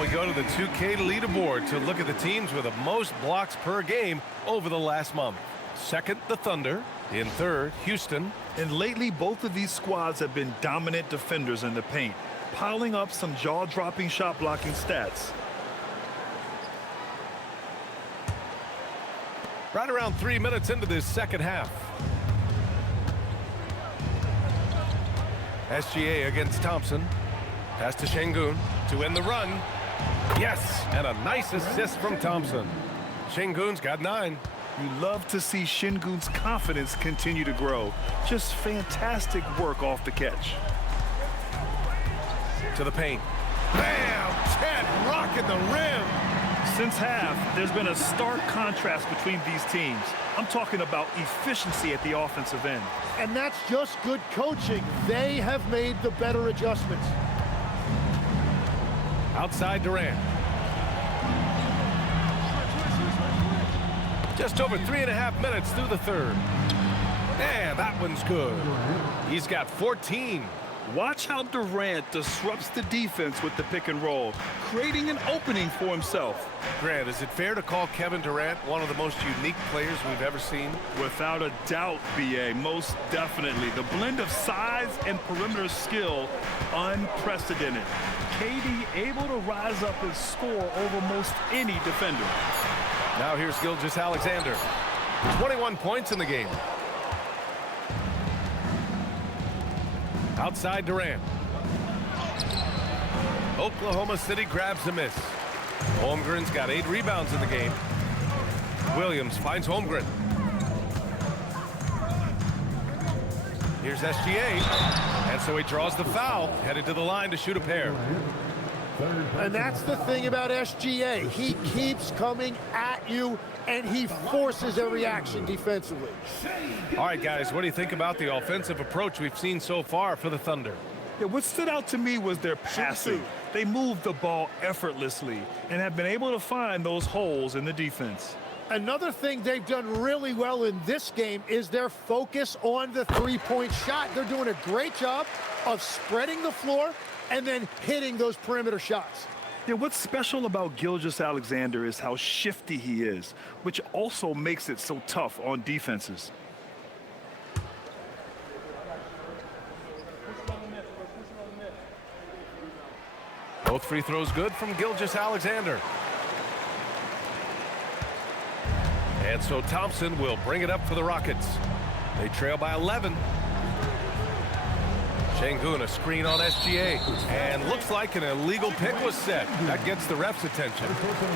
We go to the 2K leaderboard to look at the teams with the most blocks per game over the last month. Second, the Thunder. In third, Houston. And lately, both of these squads have been dominant defenders in the paint, piling up some jaw-dropping shot-blocking stats. Right around 3 minutes into this second half. SGA against Thompson. Pass to Sengun to end the run. Yes, and a nice assist from Thompson. Sengun's got 9. You love to see Sengun's confidence continue to grow. Just fantastic work off the catch. To the paint. Bam! Chet rocking the rim. Since half, there's been a stark contrast between these teams. I'm talking about efficiency at the offensive end. And that's just good coaching. They have made the better adjustments. Outside Durant. Just over 3.5 minutes through the third. And that one's good. He's got 14. Watch how Durant disrupts the defense with the pick and roll, creating an opening for himself. Grant, is it fair to call Kevin Durant one of the most unique players we've ever seen? Without a doubt, B.A., most definitely. The blend of size and perimeter skill, unprecedented. KD able to rise up his score over most any defender. Now here's Gilgeous-Alexander. 21 points in the game. Outside Durant. Oklahoma City grabs the miss. Holmgren's got 8 rebounds in the game. Williams finds Holmgren. Here's SGA. And so he draws the foul, headed to the line to shoot a pair. And that's the thing about SGA. He keeps coming at you, and he forces a reaction defensively. All right, guys, what do you think about the offensive approach we've seen so far for the Thunder? Yeah, what stood out to me was their passing. They moved the ball effortlessly and have been able to find those holes in the defense. Another thing they've done really well in this game is their focus on the three-point shot. They're doing a great job of spreading the floor and then hitting those perimeter shots. Yeah, what's special about Gilgeous-Alexander is how shifty he is, which also makes it so tough on defenses. Both free throws good from Gilgeous-Alexander. And so Thompson will bring it up for the Rockets. They trail by 11. Sengun, a screen on SGA. And looks like an illegal pick was set. That gets the ref's attention.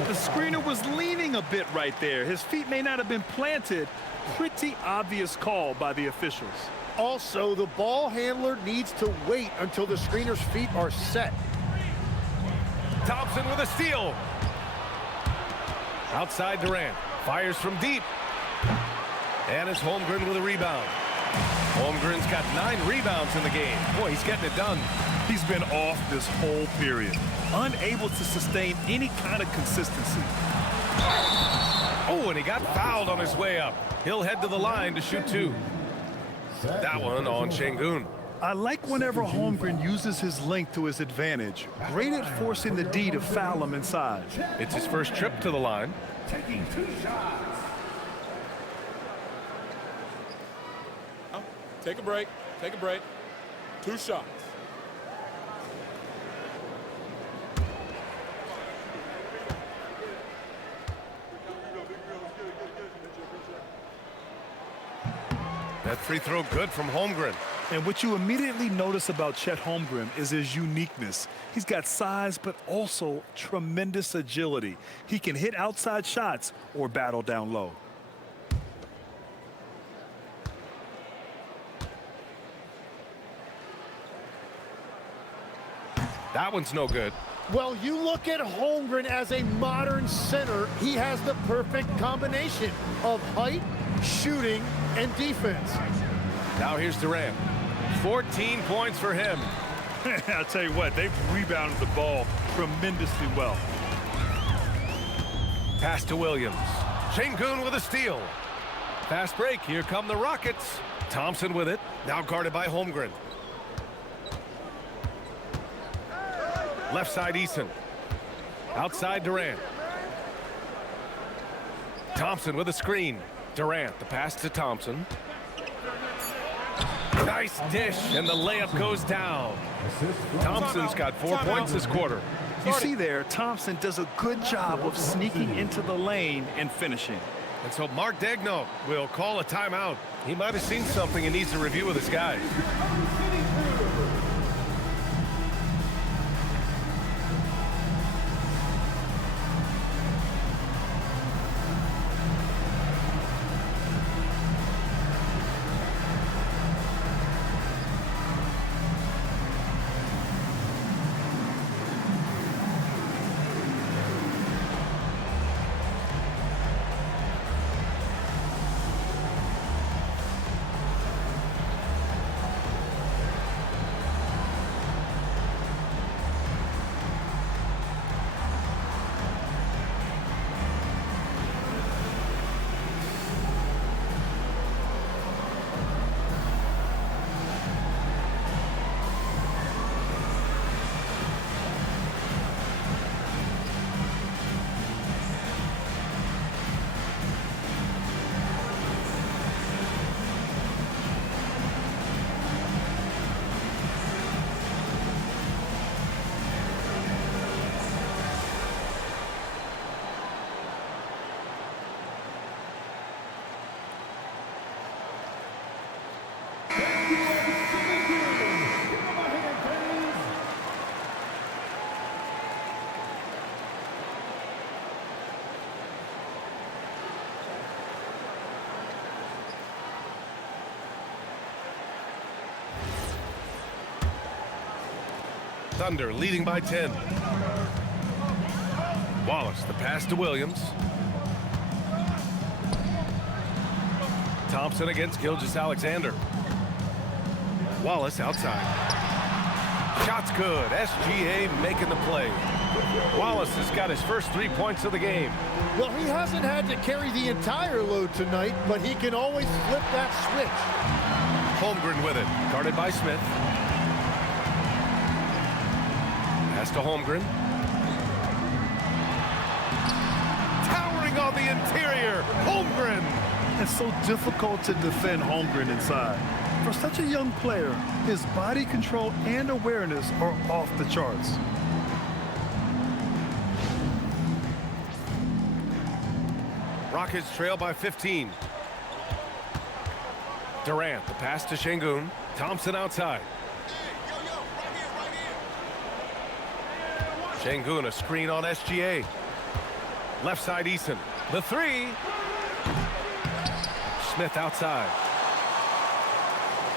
The screener was leaning a bit right there. His feet may not have been planted. Pretty obvious call by the officials. Also, the ball handler needs to wait until the screener's feet are set. Thompson with a steal. Outside Durant. Fires from deep. And it's Holmgren with a rebound. Holmgren's got 9 rebounds in the game. Boy, he's getting it done. He's been off this whole period, unable to sustain any kind of consistency. Oh, and he got fouled on his way up. He'll head to the line to shoot 2. That one on Sengun. I like whenever Holmgren uses his length to his advantage. Great at forcing the D to foul him inside. It's his first trip to the line. Taking 2 shots. Take a break. Take a break. 2 shots. That free throw good from Holmgren. And what you immediately notice about Chet Holmgren is his uniqueness. He's got size, but also tremendous agility. He can hit outside shots or battle down low. That one's no good. Well, you look at Holmgren as a modern center. He has the perfect combination of height, shooting, and defense. Now here's Durant. 14 points for him. I'll tell you what, they've rebounded the ball tremendously well. Pass to Williams. Sengun with a steal. Fast break. Here come the Rockets. Thompson with it. Now guarded by Holmgren. Left side Eason. Outside Durant. Thompson with a screen. Durant, the pass to Thompson. Nice dish, and the layup goes down. Thompson's got 4 points this quarter. You see there, Thompson does a good job of sneaking into the lane and finishing. And so Mark Daigneault will call a timeout. He might have seen something and needs a review with his guys. Thunder leading by 10. Wallace, the pass to Williams. Thompson against Gilgeous-Alexander. Wallace outside. Shot's good. SGA making the play. Wallace has got his first 3 points of the game. Well, he hasn't had to carry the entire load tonight, but he can always flip that switch. Holmgren with it, guarded by Smith. Pass to Holmgren. Towering on the interior, Holmgren. It's so difficult to defend Holmgren inside. For such a young player, his body control and awareness are off the charts. Rockets trail by 15. Durant, the pass to Sengun. Thompson outside. Sengun, a screen on SGA. Left side, Eason. The three. Smith outside.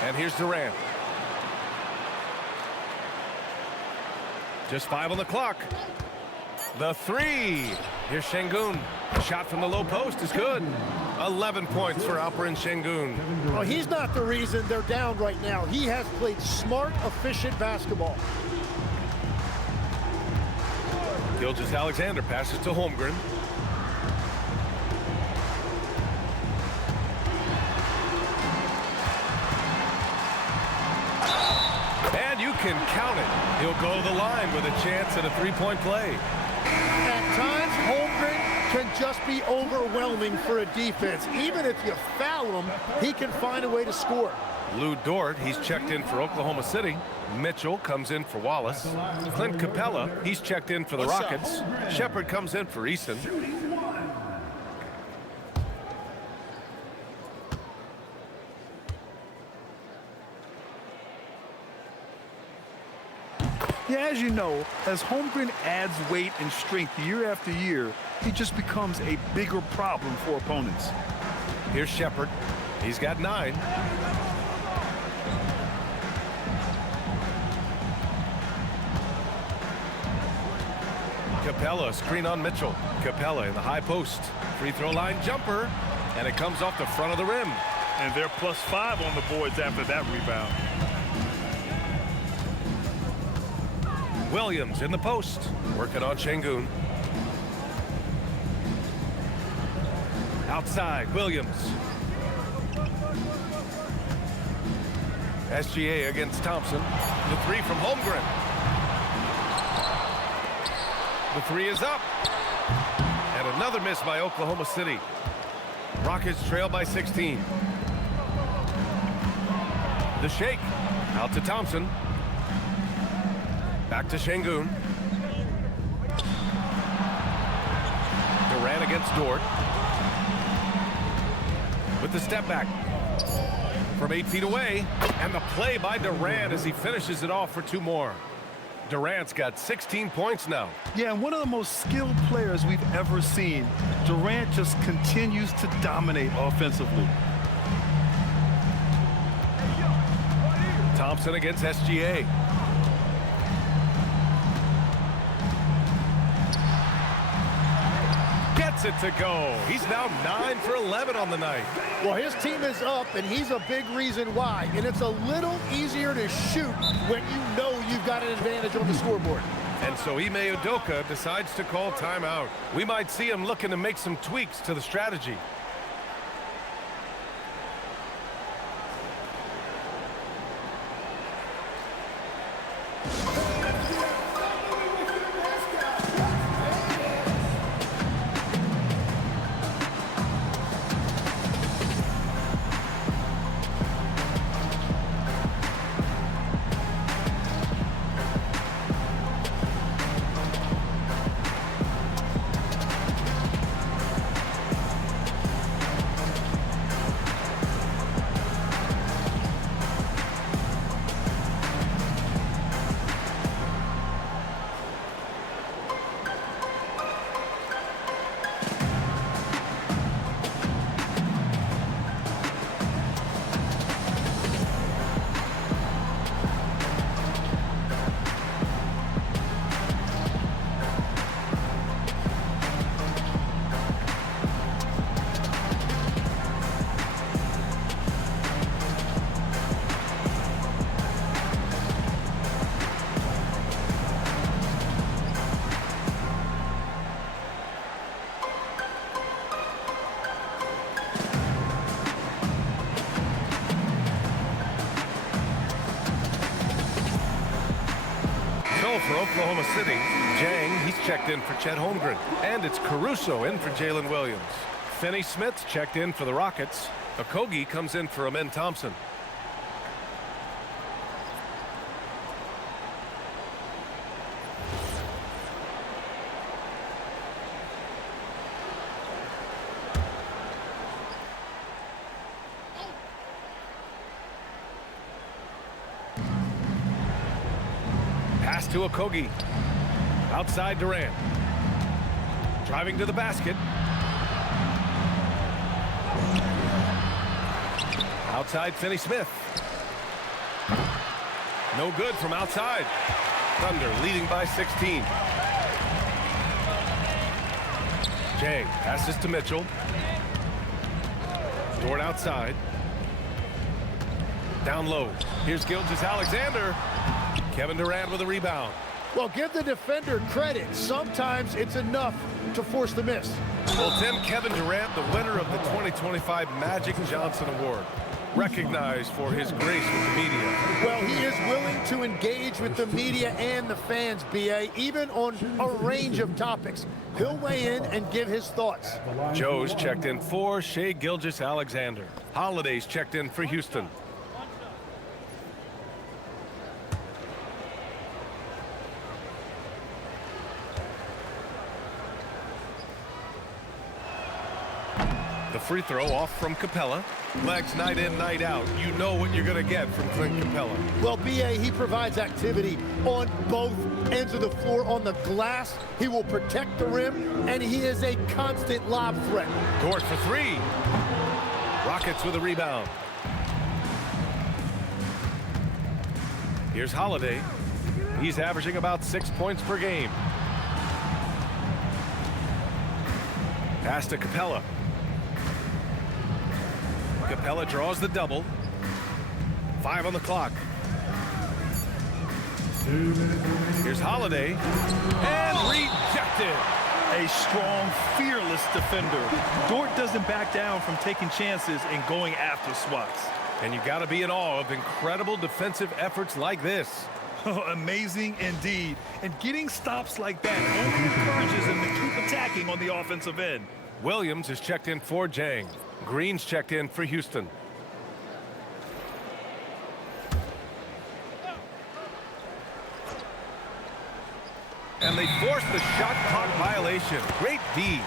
And here's Durant. Just 5 on the clock. The three. Here's Sengun. A shot from the low post is good. 11 points for Alperen Sengun. Well, he's not the reason they're down right now. He has played smart, efficient basketball. Gilgeous-Alexander passes to Holmgren. And you can count it. He'll go to the line with a chance at a three-point play. At times, Holmgren can just be overwhelming for a defense. Even if you foul him, he can find a way to score. Lou Dort, he's checked in for Oklahoma City. Mitchell comes in for Wallace. Clint Capella, he's checked in for the Rockets. Shepard comes in for Eason. Yeah, as you know, as Holmgren adds weight and strength year after year, he just becomes a bigger problem for opponents. Here's Shepard. He's got 9. Capella, screen on Mitchell. Capella in the high post. Free throw line jumper. And it comes off the front of the rim. And they're +5 on the boards after that rebound. Williams in the post. Working on Sengun. Outside, Williams. SGA against Thompson. The three from Holmgren. The three is up. And another miss by Oklahoma City. Rockets trail by 16. The shake. Out to Thompson. Back to Sengun. Durant against Dort. With the step back. From 8 feet away. And the play by Durant as he finishes it off for 2 more. Durant's got 16 points now. Yeah, and one of the most skilled players we've ever seen. Durant just continues to dominate offensively. Thompson against SGA. Gets it to go. He's now 9 for 11 on the night. Well, his team is up, and he's a big reason why. And it's a little easier to shoot when you know you've got an advantage on the scoreboard. And so Ime Udoka decides to call timeout. We might see him looking to make some tweaks to the strategy. goal for Oklahoma City. Jang, he's checked in for Chet Holmgren. And it's Caruso in for Jalen Williams. Finney-Smith's checked in for the Rockets. Okogie comes in for Amen Thompson. Pass to Okogie. Outside Durant. Driving to the basket. Outside Finney-Smith. No good from outside. Thunder leading by 16. Jang passes to Mitchell. Dort outside. Down low. Here's Gilgeous-Alexander. Kevin Durant with a rebound. Well, give the defender credit. Sometimes it's enough to force the miss. Well, Tim, Kevin Durant, the winner of the 2025 Magic Johnson Award, recognized for his grace with the media. Well, he is willing to engage with the media and the fans, B.A., even on a range of topics. He'll weigh in and give his thoughts. Joe's checked in for Shai Gilgeous-Alexander. Holiday's checked in for Houston. The free throw off from Capella. Legs night in, night out. You know what you're going to get from Clint Capella. Well, B.A., he provides activity on both ends of the floor. On the glass, he will protect the rim, and he is a constant lob threat. Dort for three. Rockets with a rebound. Here's Holiday. He's averaging about 6 points per game. Pass to Capella. Capella draws the double. 5 on the clock. Here's Holiday. And rejected. A strong, fearless defender. Dort doesn't back down from taking chances and going after swats. And you got to be in awe of incredible defensive efforts like this. Amazing indeed. And getting stops like that only encourages him to keep attacking on the offensive end. Williams is checked in for Jang. Green's checked in for Houston. And they force the shot clock violation. Great D.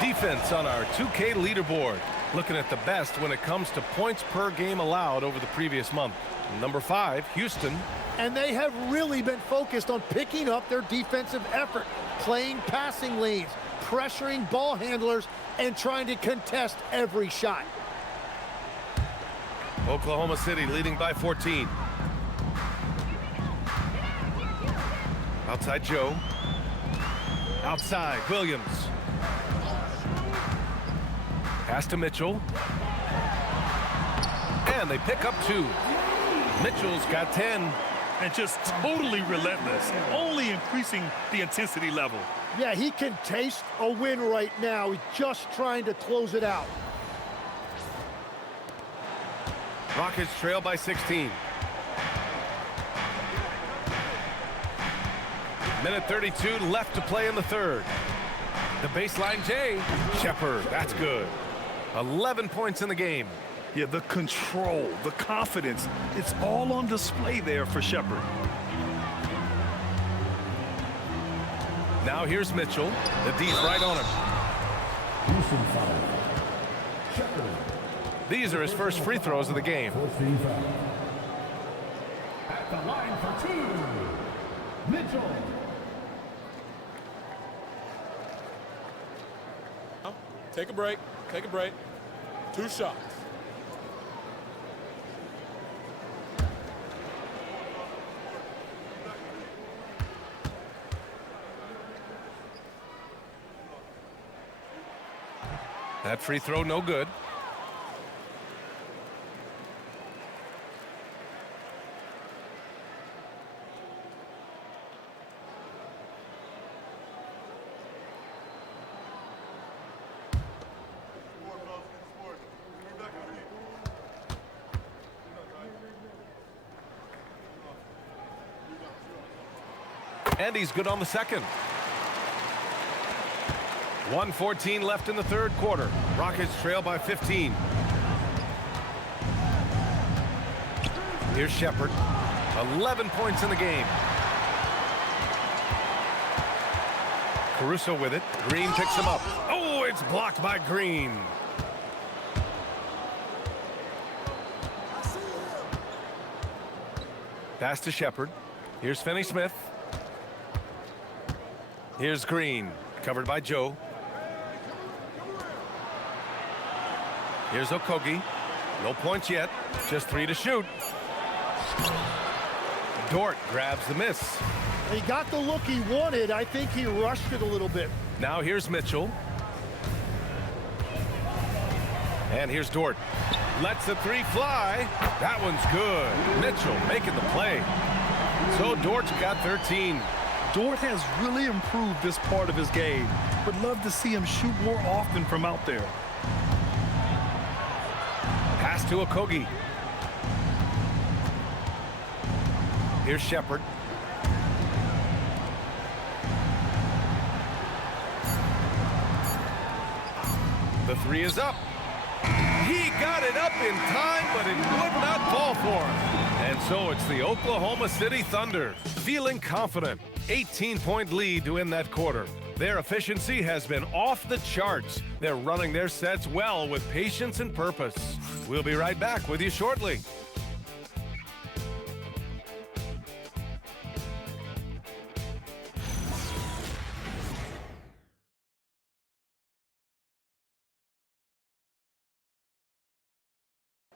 Defense on our 2K leaderboard. Looking at the best when it comes to points per game allowed over the previous month. Number 5, Houston. And they have really been focused on picking up their defensive effort, playing passing lanes, pressuring ball handlers, and trying to contest every shot. Oklahoma City leading by 14. Outside Joe. Outside Williams. Pass to Mitchell. And they pick up 2. Mitchell's got 10. And just totally relentless, only increasing the intensity level. Yeah, he can taste a win right now. He's just trying to close it out. Rockets trail by 16. Minute 32 left to play in the third. The baseline J. Shepard, that's good. 11 points in the game. Yeah, the control, the confidence, it's all on display there for Shepard. Now here's Mitchell. The D's right on him. These are his first free throws of the game. At the line for 2, Mitchell. Take a break. Take a break. 2 shots. That free throw no good. And he's good on the second. 1:14 left in the third quarter. Rockets trail by 15. Here's Shepherd. 11 points in the game. Caruso with it. Green picks him up. Oh, it's blocked by Green. Pass to Shepherd. Here's Finney-Smith. Here's Green. Covered by Joe. Here's Okogie. No points yet. Just 3 to shoot. Dort grabs the miss. He got the look he wanted. I think he rushed it a little bit. Now here's Mitchell. And here's Dort. Lets the 3 fly. That one's good. Mitchell making the play. So Dort's got 13. Dort has really improved this part of his game. Would love to see him shoot more often from out there. Pass to Okogie. Here's Shepherd. The 3 is up. He got it up in time, but it would not fall for him. And so it's the Oklahoma City Thunder feeling confident. 18-point lead to end that quarter. Their efficiency has been off the charts. They're running their sets well with patience and purpose. We'll be right back with you shortly.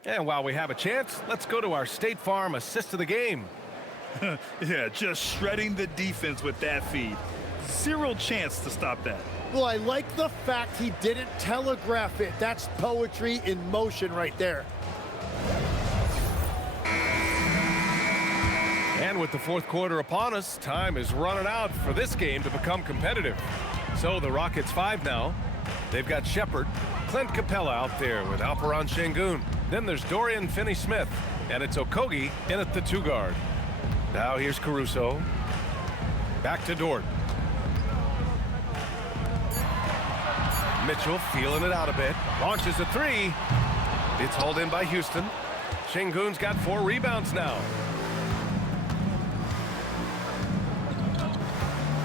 And while we have a chance, let's go to our State Farm assist of the game. Yeah, just shredding the defense with that feed. Zero chance to stop that. Well, I like the fact he didn't telegraph it. That's poetry in motion right there. And with the fourth quarter upon us, time is running out for this game to become competitive. So the Rockets 5 now. They've got Shepherd, Clint Capella out there with Alperen Sengun. Then there's Dorian Finney-Smith, and it's Okogie in at the 2 guard. Now here's Caruso. Back to Dort. Mitchell feeling it out a bit. Launches a 3. It's hauled in by Houston. Sengun's got 4 rebounds now.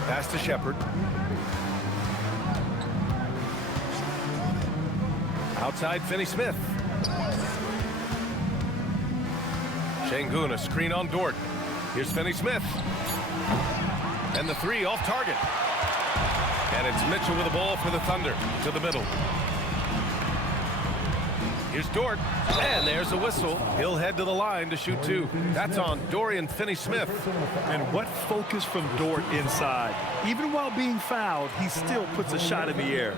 Pass to Shepherd. Outside Finney-Smith. Sengun, a screen on Dort. Here's Finney-Smith. And the 3 off target. And it's Mitchell with the ball for the Thunder to the middle. Here's Dort. And there's a whistle. He'll head to the line to shoot 2. That's on Dorian Finney-Smith. And what focus from Dort inside. Even while being fouled, he still puts a shot in the air.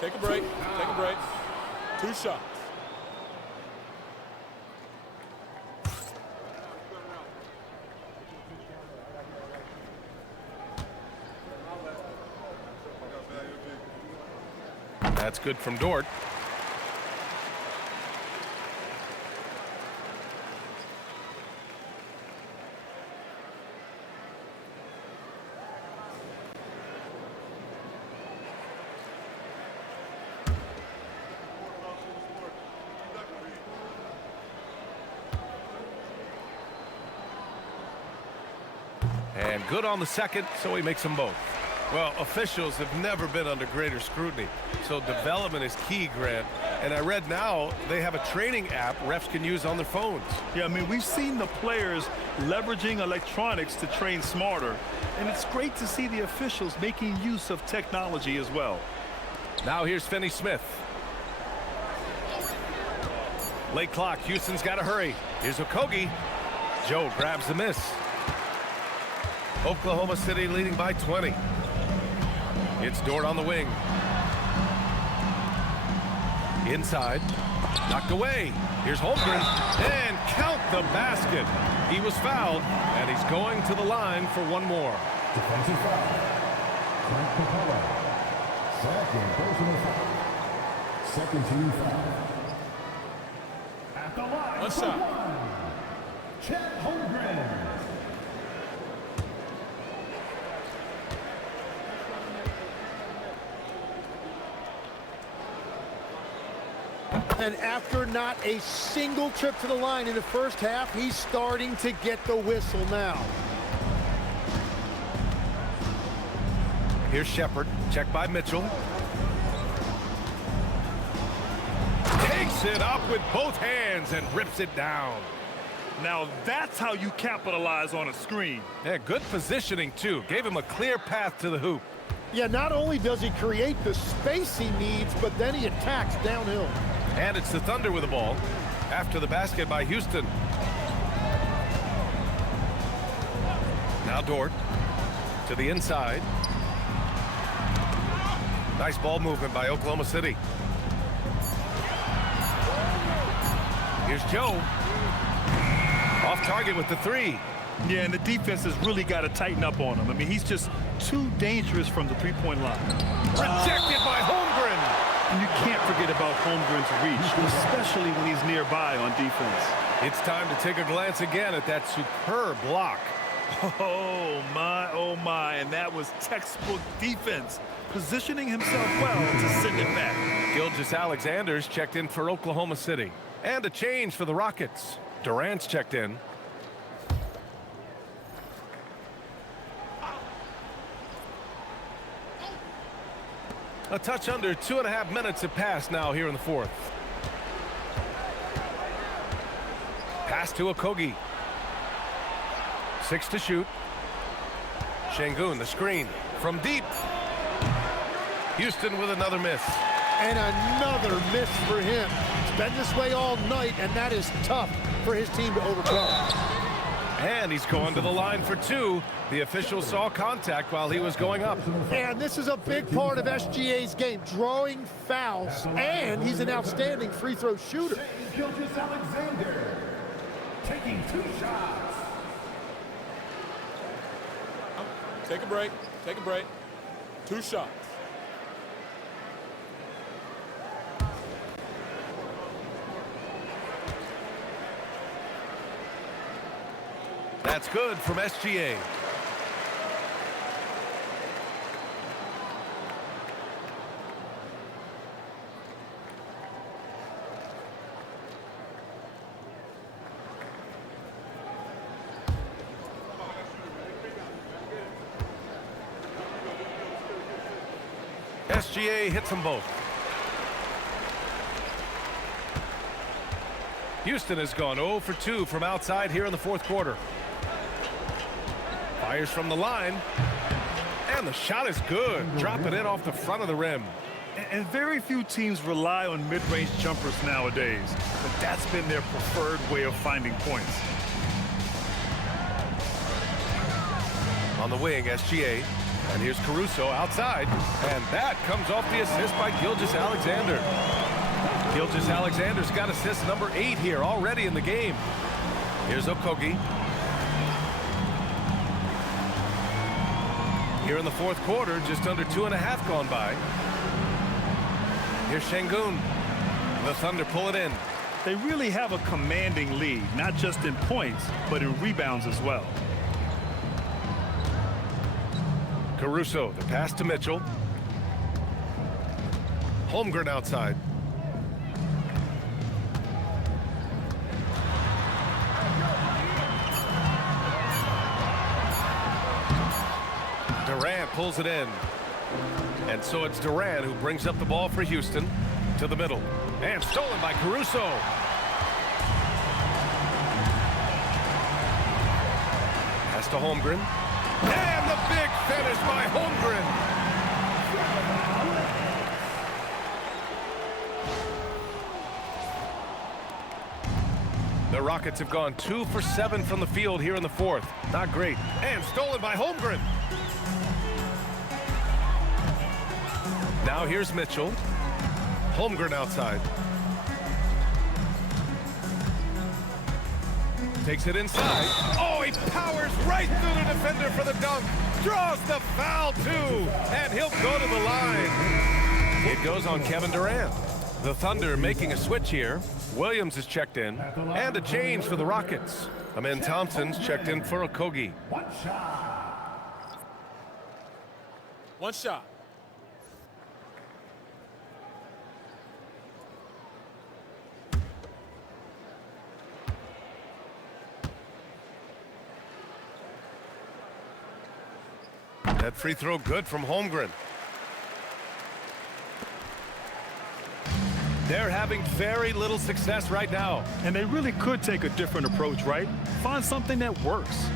Take a break. Take a break. 2 shots. That's good from Dort. And good on the second, so he makes them both. Well, officials have never been under greater scrutiny, so development is key, Grant. And I read now they have a training app refs can use on their phones. Yeah, I mean, we've seen the players leveraging electronics to train smarter, and it's great to see the officials making use of technology as well. Now here's Finney-Smith. Late clock, Houston's got to hurry. Here's Okogie. Joe grabs the miss. Oklahoma City leading by 20. It's Dort on the wing. Inside. Knocked away. Here's Holmgren. And count the basket. He was fouled, and he's going to the line for one more. Defensive foul. Clint Capella. Second personal foul. Second team foul. At the line. One shot. Chet Holmgren. And after not a single trip to the line in the first half, he's starting to get the whistle now. Here's Shepard, checked by Mitchell. Takes it up with both hands and rips it down. Now that's how you capitalize on a screen. Yeah, good positioning too. Gave him a clear path to the hoop. Yeah, not only does he create the space he needs, but then he attacks downhill. And it's the Thunder with the ball after the basket by Houston. Now Dort to the inside. Nice ball movement by Oklahoma City. Here's Joe. Off target with the three. Yeah, and the defense has really got to tighten up on him. I mean, he's just too dangerous from the three-point line. Rejected by Holmgren. And you can't forget about Holmgren's reach, especially when he's nearby on defense. It's time to take a glance again at that superb block. Oh my, and that was textbook defense, positioning himself well to send it back. Gilgeous-Alexander's checked in for Oklahoma City. And a change for the Rockets. Durant's checked in. A touch under 2.5 minutes have passed now here in the fourth. Pass to Okogie. 6 to shoot. Sengun, the screen from deep. Houston with another miss. And another miss for him. It's been this way all night, and that is tough for his team to overcome. And he's going to the line for two. The official saw contact while he was going up. And this is a big part of SGA's game, drawing fouls, and he's an outstanding free throw shooter. Shai Gilgeous-Alexander taking 2 shots. Take a break. Take a break. 2 shots. That's good from SGA. SGA hits them both. Houston has gone 0 for 2 from outside here in the fourth quarter. Fires from the line. And the shot is good. Dropping it off the front of the rim. And very few teams rely on mid-range jumpers nowadays, but that's been their preferred way of finding points. On the wing, SGA. And here's Caruso outside. And that comes off the assist by Gilgeous-Alexander. Gilgeous-Alexander's got assist number 8 here already in the game. Here's Okogie. Here in the fourth quarter, just under 2.5 gone by. Here's Sengun. The Thunder pull it in. They really have a commanding lead, not just in points, but in rebounds as well. Caruso, the pass to Mitchell. Holmgren outside. Durant pulls it in. And so it's Durant who brings up the ball for Houston to the middle. And stolen by Caruso. Pass to Holmgren. And the big finish by Holmgren. The Rockets have gone 2 for 7 from the field here in the fourth. Not great. And stolen by Holmgren. Now here's Mitchell. Holmgren outside. Takes it inside. Oh, he powers right through the defender for the dunk. Draws the foul, too. And he'll go to the line. It goes on Kevin Durant. The Thunder making a switch here. Williams is checked in. And a change for the Rockets. Amen Thompson's checked in for Okogie. 1 shot. 1 shot. That free throw good from Holmgren. They're having very little success right now. And they really could take a different approach, right? Find something that works.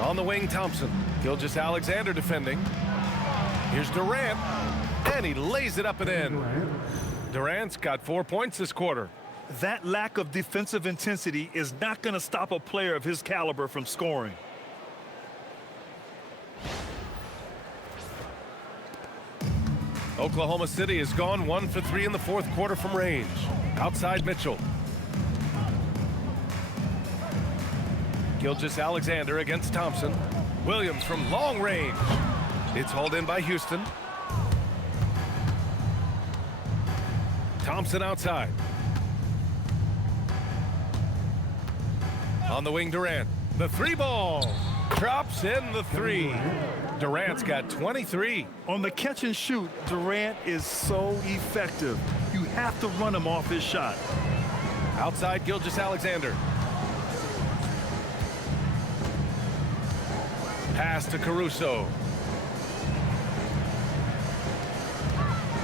On the wing, Thompson. Gilgeous-Alexander defending. Here's Durant, and he lays it up and in. Durant's got 4 points this quarter. That lack of defensive intensity is not going to stop a player of his caliber from scoring. Oklahoma City has gone 1 for 3 in the fourth quarter from range. Outside Mitchell. Gilgeous-Alexander against Thompson. Williams from long range. It's hauled in by Houston. Thompson outside. On the wing, Durant. The three ball. Drops in the three. Durant's got 23. On the catch and shoot, Durant is so effective. You have to run him off his shot. Outside Gilgeous-Alexander. Pass to Caruso.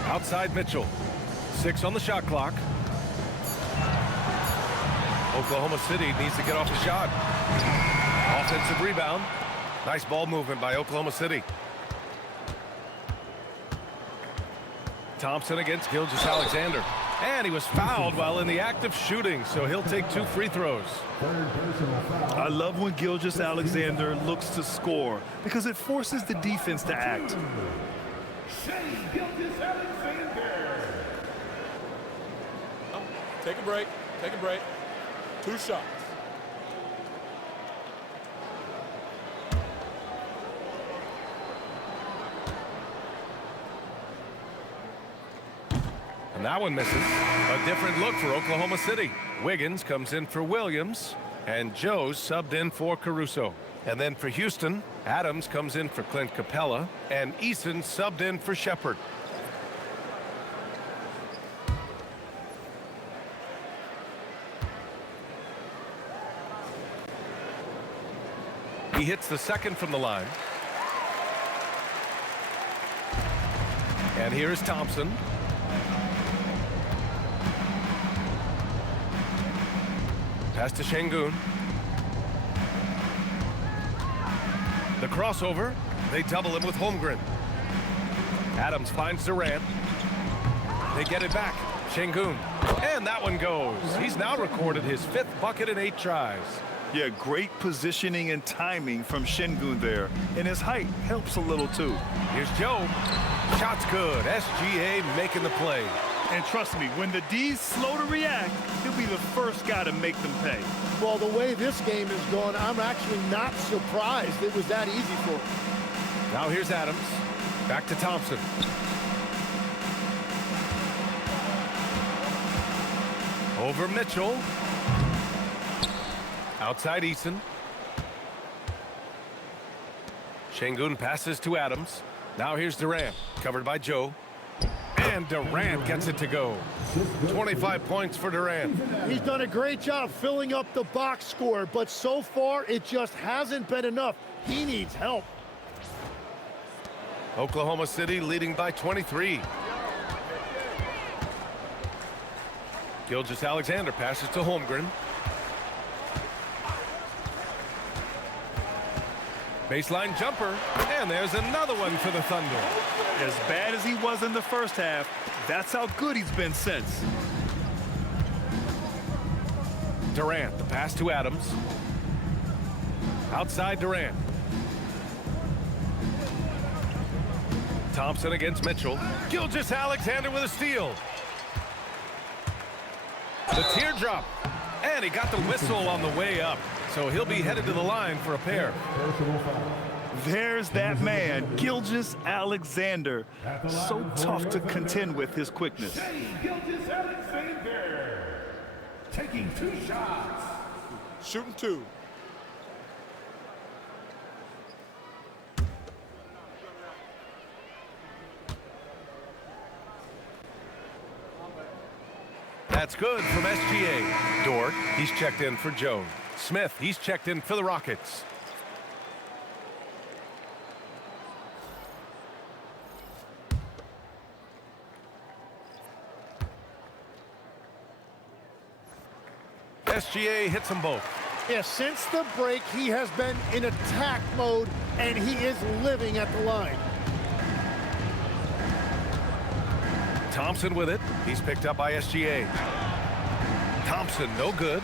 Outside Mitchell. 6 on the shot clock. Oklahoma City needs to get off the shot. Offensive rebound. Nice ball movement by Oklahoma City. Thompson against Gilgeous-Alexander. And he was fouled while in the act of shooting, so he'll take 2 free throws. I love when Gilgeous-Alexander looks to score because it forces the defense to act. Shai Gilgeous-Alexander. Take a break. Take a break. 2 shots. And that one misses. A different look for Oklahoma City. Wiggins comes in for Williams, and Joe's subbed in for Caruso. And then for Houston, Adams comes in for Clint Capella, and Eason subbed in for Shepard. He hits the second from the line. And here is Thompson. Pass to Sengun. The crossover. They double him with Holmgren. Adams finds Durant. They get it back. Sengun. And that one goes. He's now recorded his 5th bucket in 8 tries. Yeah, great positioning and timing from Sengun there. And his height helps a little too. Here's Joe. Shot's good. SGA making the play. And trust me, when the D's slow to react, he'll be the first guy to make them pay. Well, the way this game is going, I'm actually not surprised it was that easy for him. Now here's Adams. Back to Thompson. Over Mitchell. Outside Eason. Sengun passes to Adams. Now here's Durant. Covered by Joe. And Durant gets it to go. 25 points for Durant. He's done a great job filling up the box score, but so far it just hasn't been enough. He needs help. Oklahoma City leading by 23. Gilgeous-Alexander passes to Holmgren. Baseline jumper, and there's another one for the Thunder. As bad as he was in the first half, that's how good he's been since. Durant, the pass to Adams. Outside Durant. Thompson against Mitchell. Gilgeous-Alexander with a steal. The teardrop, and he got the whistle on the way up. So he'll be headed to the line for a pair. There's that man, Gilgeous-Alexander. So tough to contend with his quickness. Shai Gilgeous-Alexander taking 2 shots. Shooting 2. That's good from SGA. Dort, he's checked in for Joe. Smith, he's checked in for the Rockets. SGA hits them both. Yeah, since the break, he has been in attack mode, and he is living at the line. Thompson with it. He's picked up by SGA. Thompson, no good.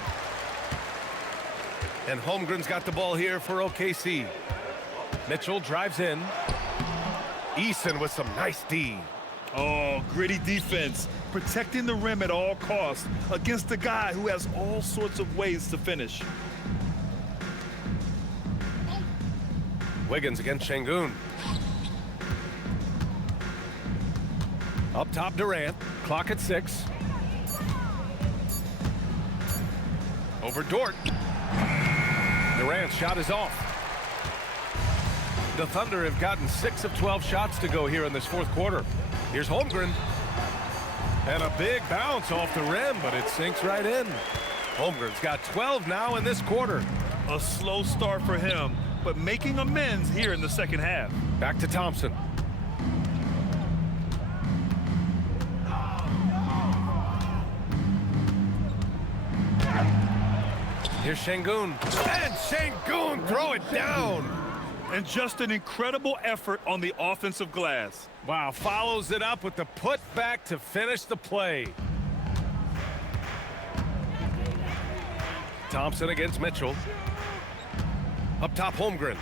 And Holmgren's got the ball here for OKC. Mitchell drives in. Eason with some nice D. Oh, gritty defense, protecting the rim at all costs against a guy who has all sorts of ways to finish. Wiggins against Sengun. Up top, Durant. Clock at 6. Over Dort. Durant's shot is off. The Thunder have gotten 6 of 12 shots to go here in this fourth quarter. Here's Holmgren. And a big bounce off the rim, but it sinks right in. Holmgren's got 12 now in this quarter. A slow start for him, but making amends here in the second half. Back to Thompson. Here's Sengun. And Sengun throw it down. And just an incredible effort on the offensive glass. Wow, follows it up with the putback to finish the play. Thompson against Mitchell. Up top, Holmgren.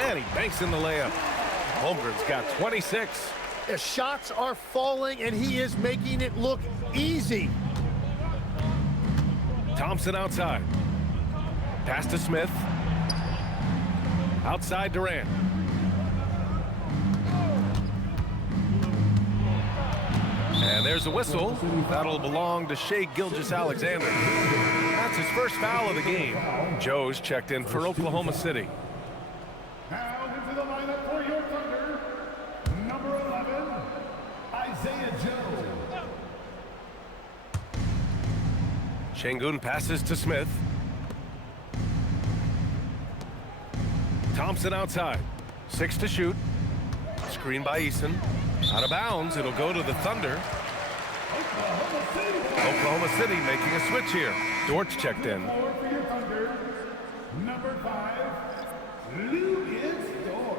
And he banks in the layup. Holmgren's got 26. The shots are falling, and he is making it look easy. Thompson outside. Pass to Smith. Outside Durant. And there's a whistle. That'll belong to Shai Gilgeous-Alexander. That's his first foul of the game. Joe's checked in for Oklahoma City. Now into the lineup for your Thunder, number 11, Isaiah Joe. Sengun passes to Smith. Thompson outside. 6 to shoot. Screen by Eason. Out of bounds. It'll go to the Thunder. Oklahoma City making a switch here. Dort's checked in. For your Thunder, number 5, Lucas Dort.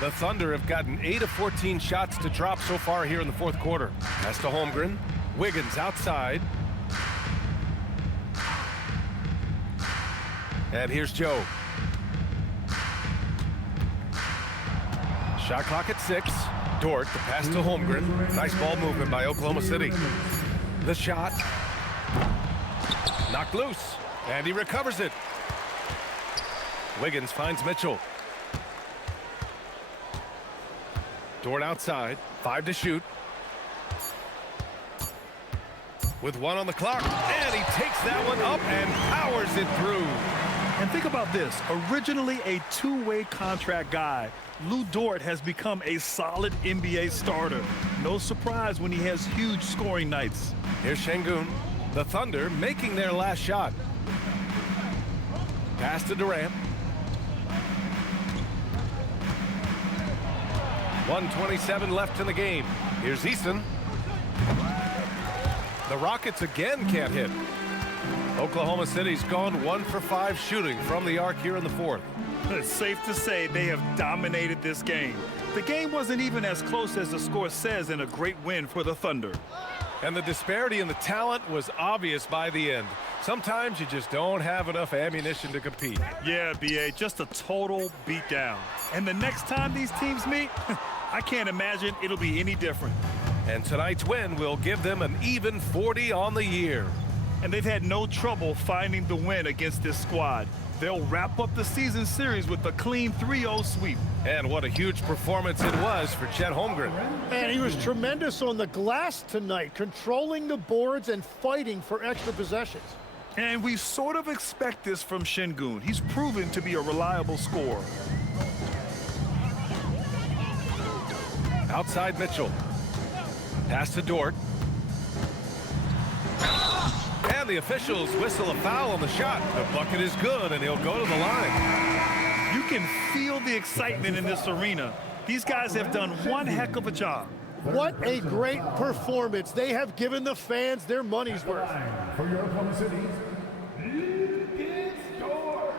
The Thunder have gotten 8 of 14 shots to drop so far here in the fourth quarter. Pass to Holmgren. Wiggins outside. And here's Joe. Shot clock at 6. Dort, the pass to Holmgren. Nice ball movement by Oklahoma City. The shot. Knocked loose. And he recovers it. Wiggins finds Mitchell. Dort outside. 5 to shoot. With 1 on the clock. And he takes that one up and powers it through. And think about this. Originally a two-way contract guy, Lu Dort has become a solid NBA starter. No surprise when he has huge scoring nights. Here's Sengun. The Thunder making their last shot. Pass to Durant. 1:27 left in the game. Here's Eason. The Rockets again can't hit. Oklahoma City's gone 1 for 5 shooting from the arc here in the fourth. It's safe to say they have dominated this game. The game wasn't even as close as the score says in a great win for the Thunder. And the disparity in the talent was obvious by the end. Sometimes you just don't have enough ammunition to compete. Yeah, B.A., just a total beatdown. And the next time these teams meet, I can't imagine it'll be any different. And tonight's win will give them an even 40 on the year. And they've had no trouble finding the win against this squad. They'll wrap up the season series with a clean 3-0 sweep. And what a huge performance it was for Chet Holmgren. And he was tremendous on the glass tonight, controlling the boards and fighting for extra possessions. And we sort of expect this from Sengun. He's proven to be a reliable scorer. Outside Mitchell. Pass to Dort. And the officials whistle a foul on the shot. The bucket is good, and he'll go to the line. You can feel the excitement in this arena. These guys have done one heck of a job. What a great performance. They have given the fans their money's worth. For your Oklahoma City's leading scorer,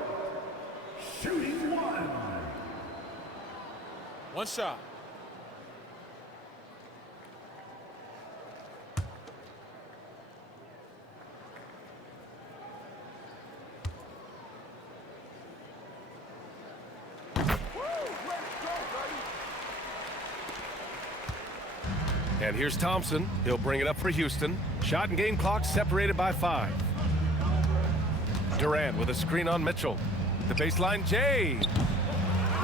shooting one. One shot. And here's Thompson. He'll bring it up for Houston. Shot and game clock separated by 5. Durant with a screen on Mitchell. The baseline, Jay.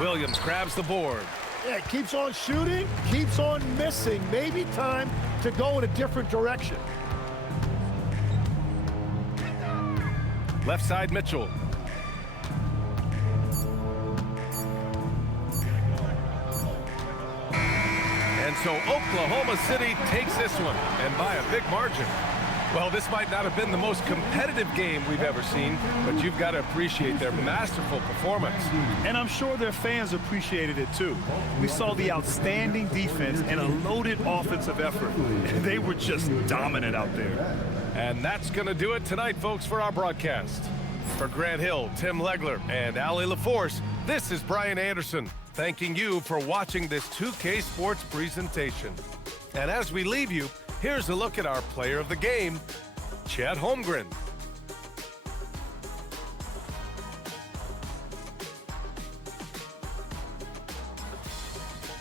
Williams grabs the board. Yeah, keeps on shooting, keeps on missing. Maybe time to go in a different direction. Left side, Mitchell. And so Oklahoma City takes this one, and by a big margin. Well, this might not have been the most competitive game we've ever seen, but you've got to appreciate their masterful performance. And I'm sure their fans appreciated it too. We saw the outstanding defense and a loaded offensive effort. They were just dominant out there. And that's going to do it tonight, folks, for our broadcast. For Grant Hill, Tim Legler, and Ali LaForce, this is Brian Anderson, thanking you for watching this 2K Sports presentation. And as we leave you, here's a look at our player of the game, Chet Holmgren.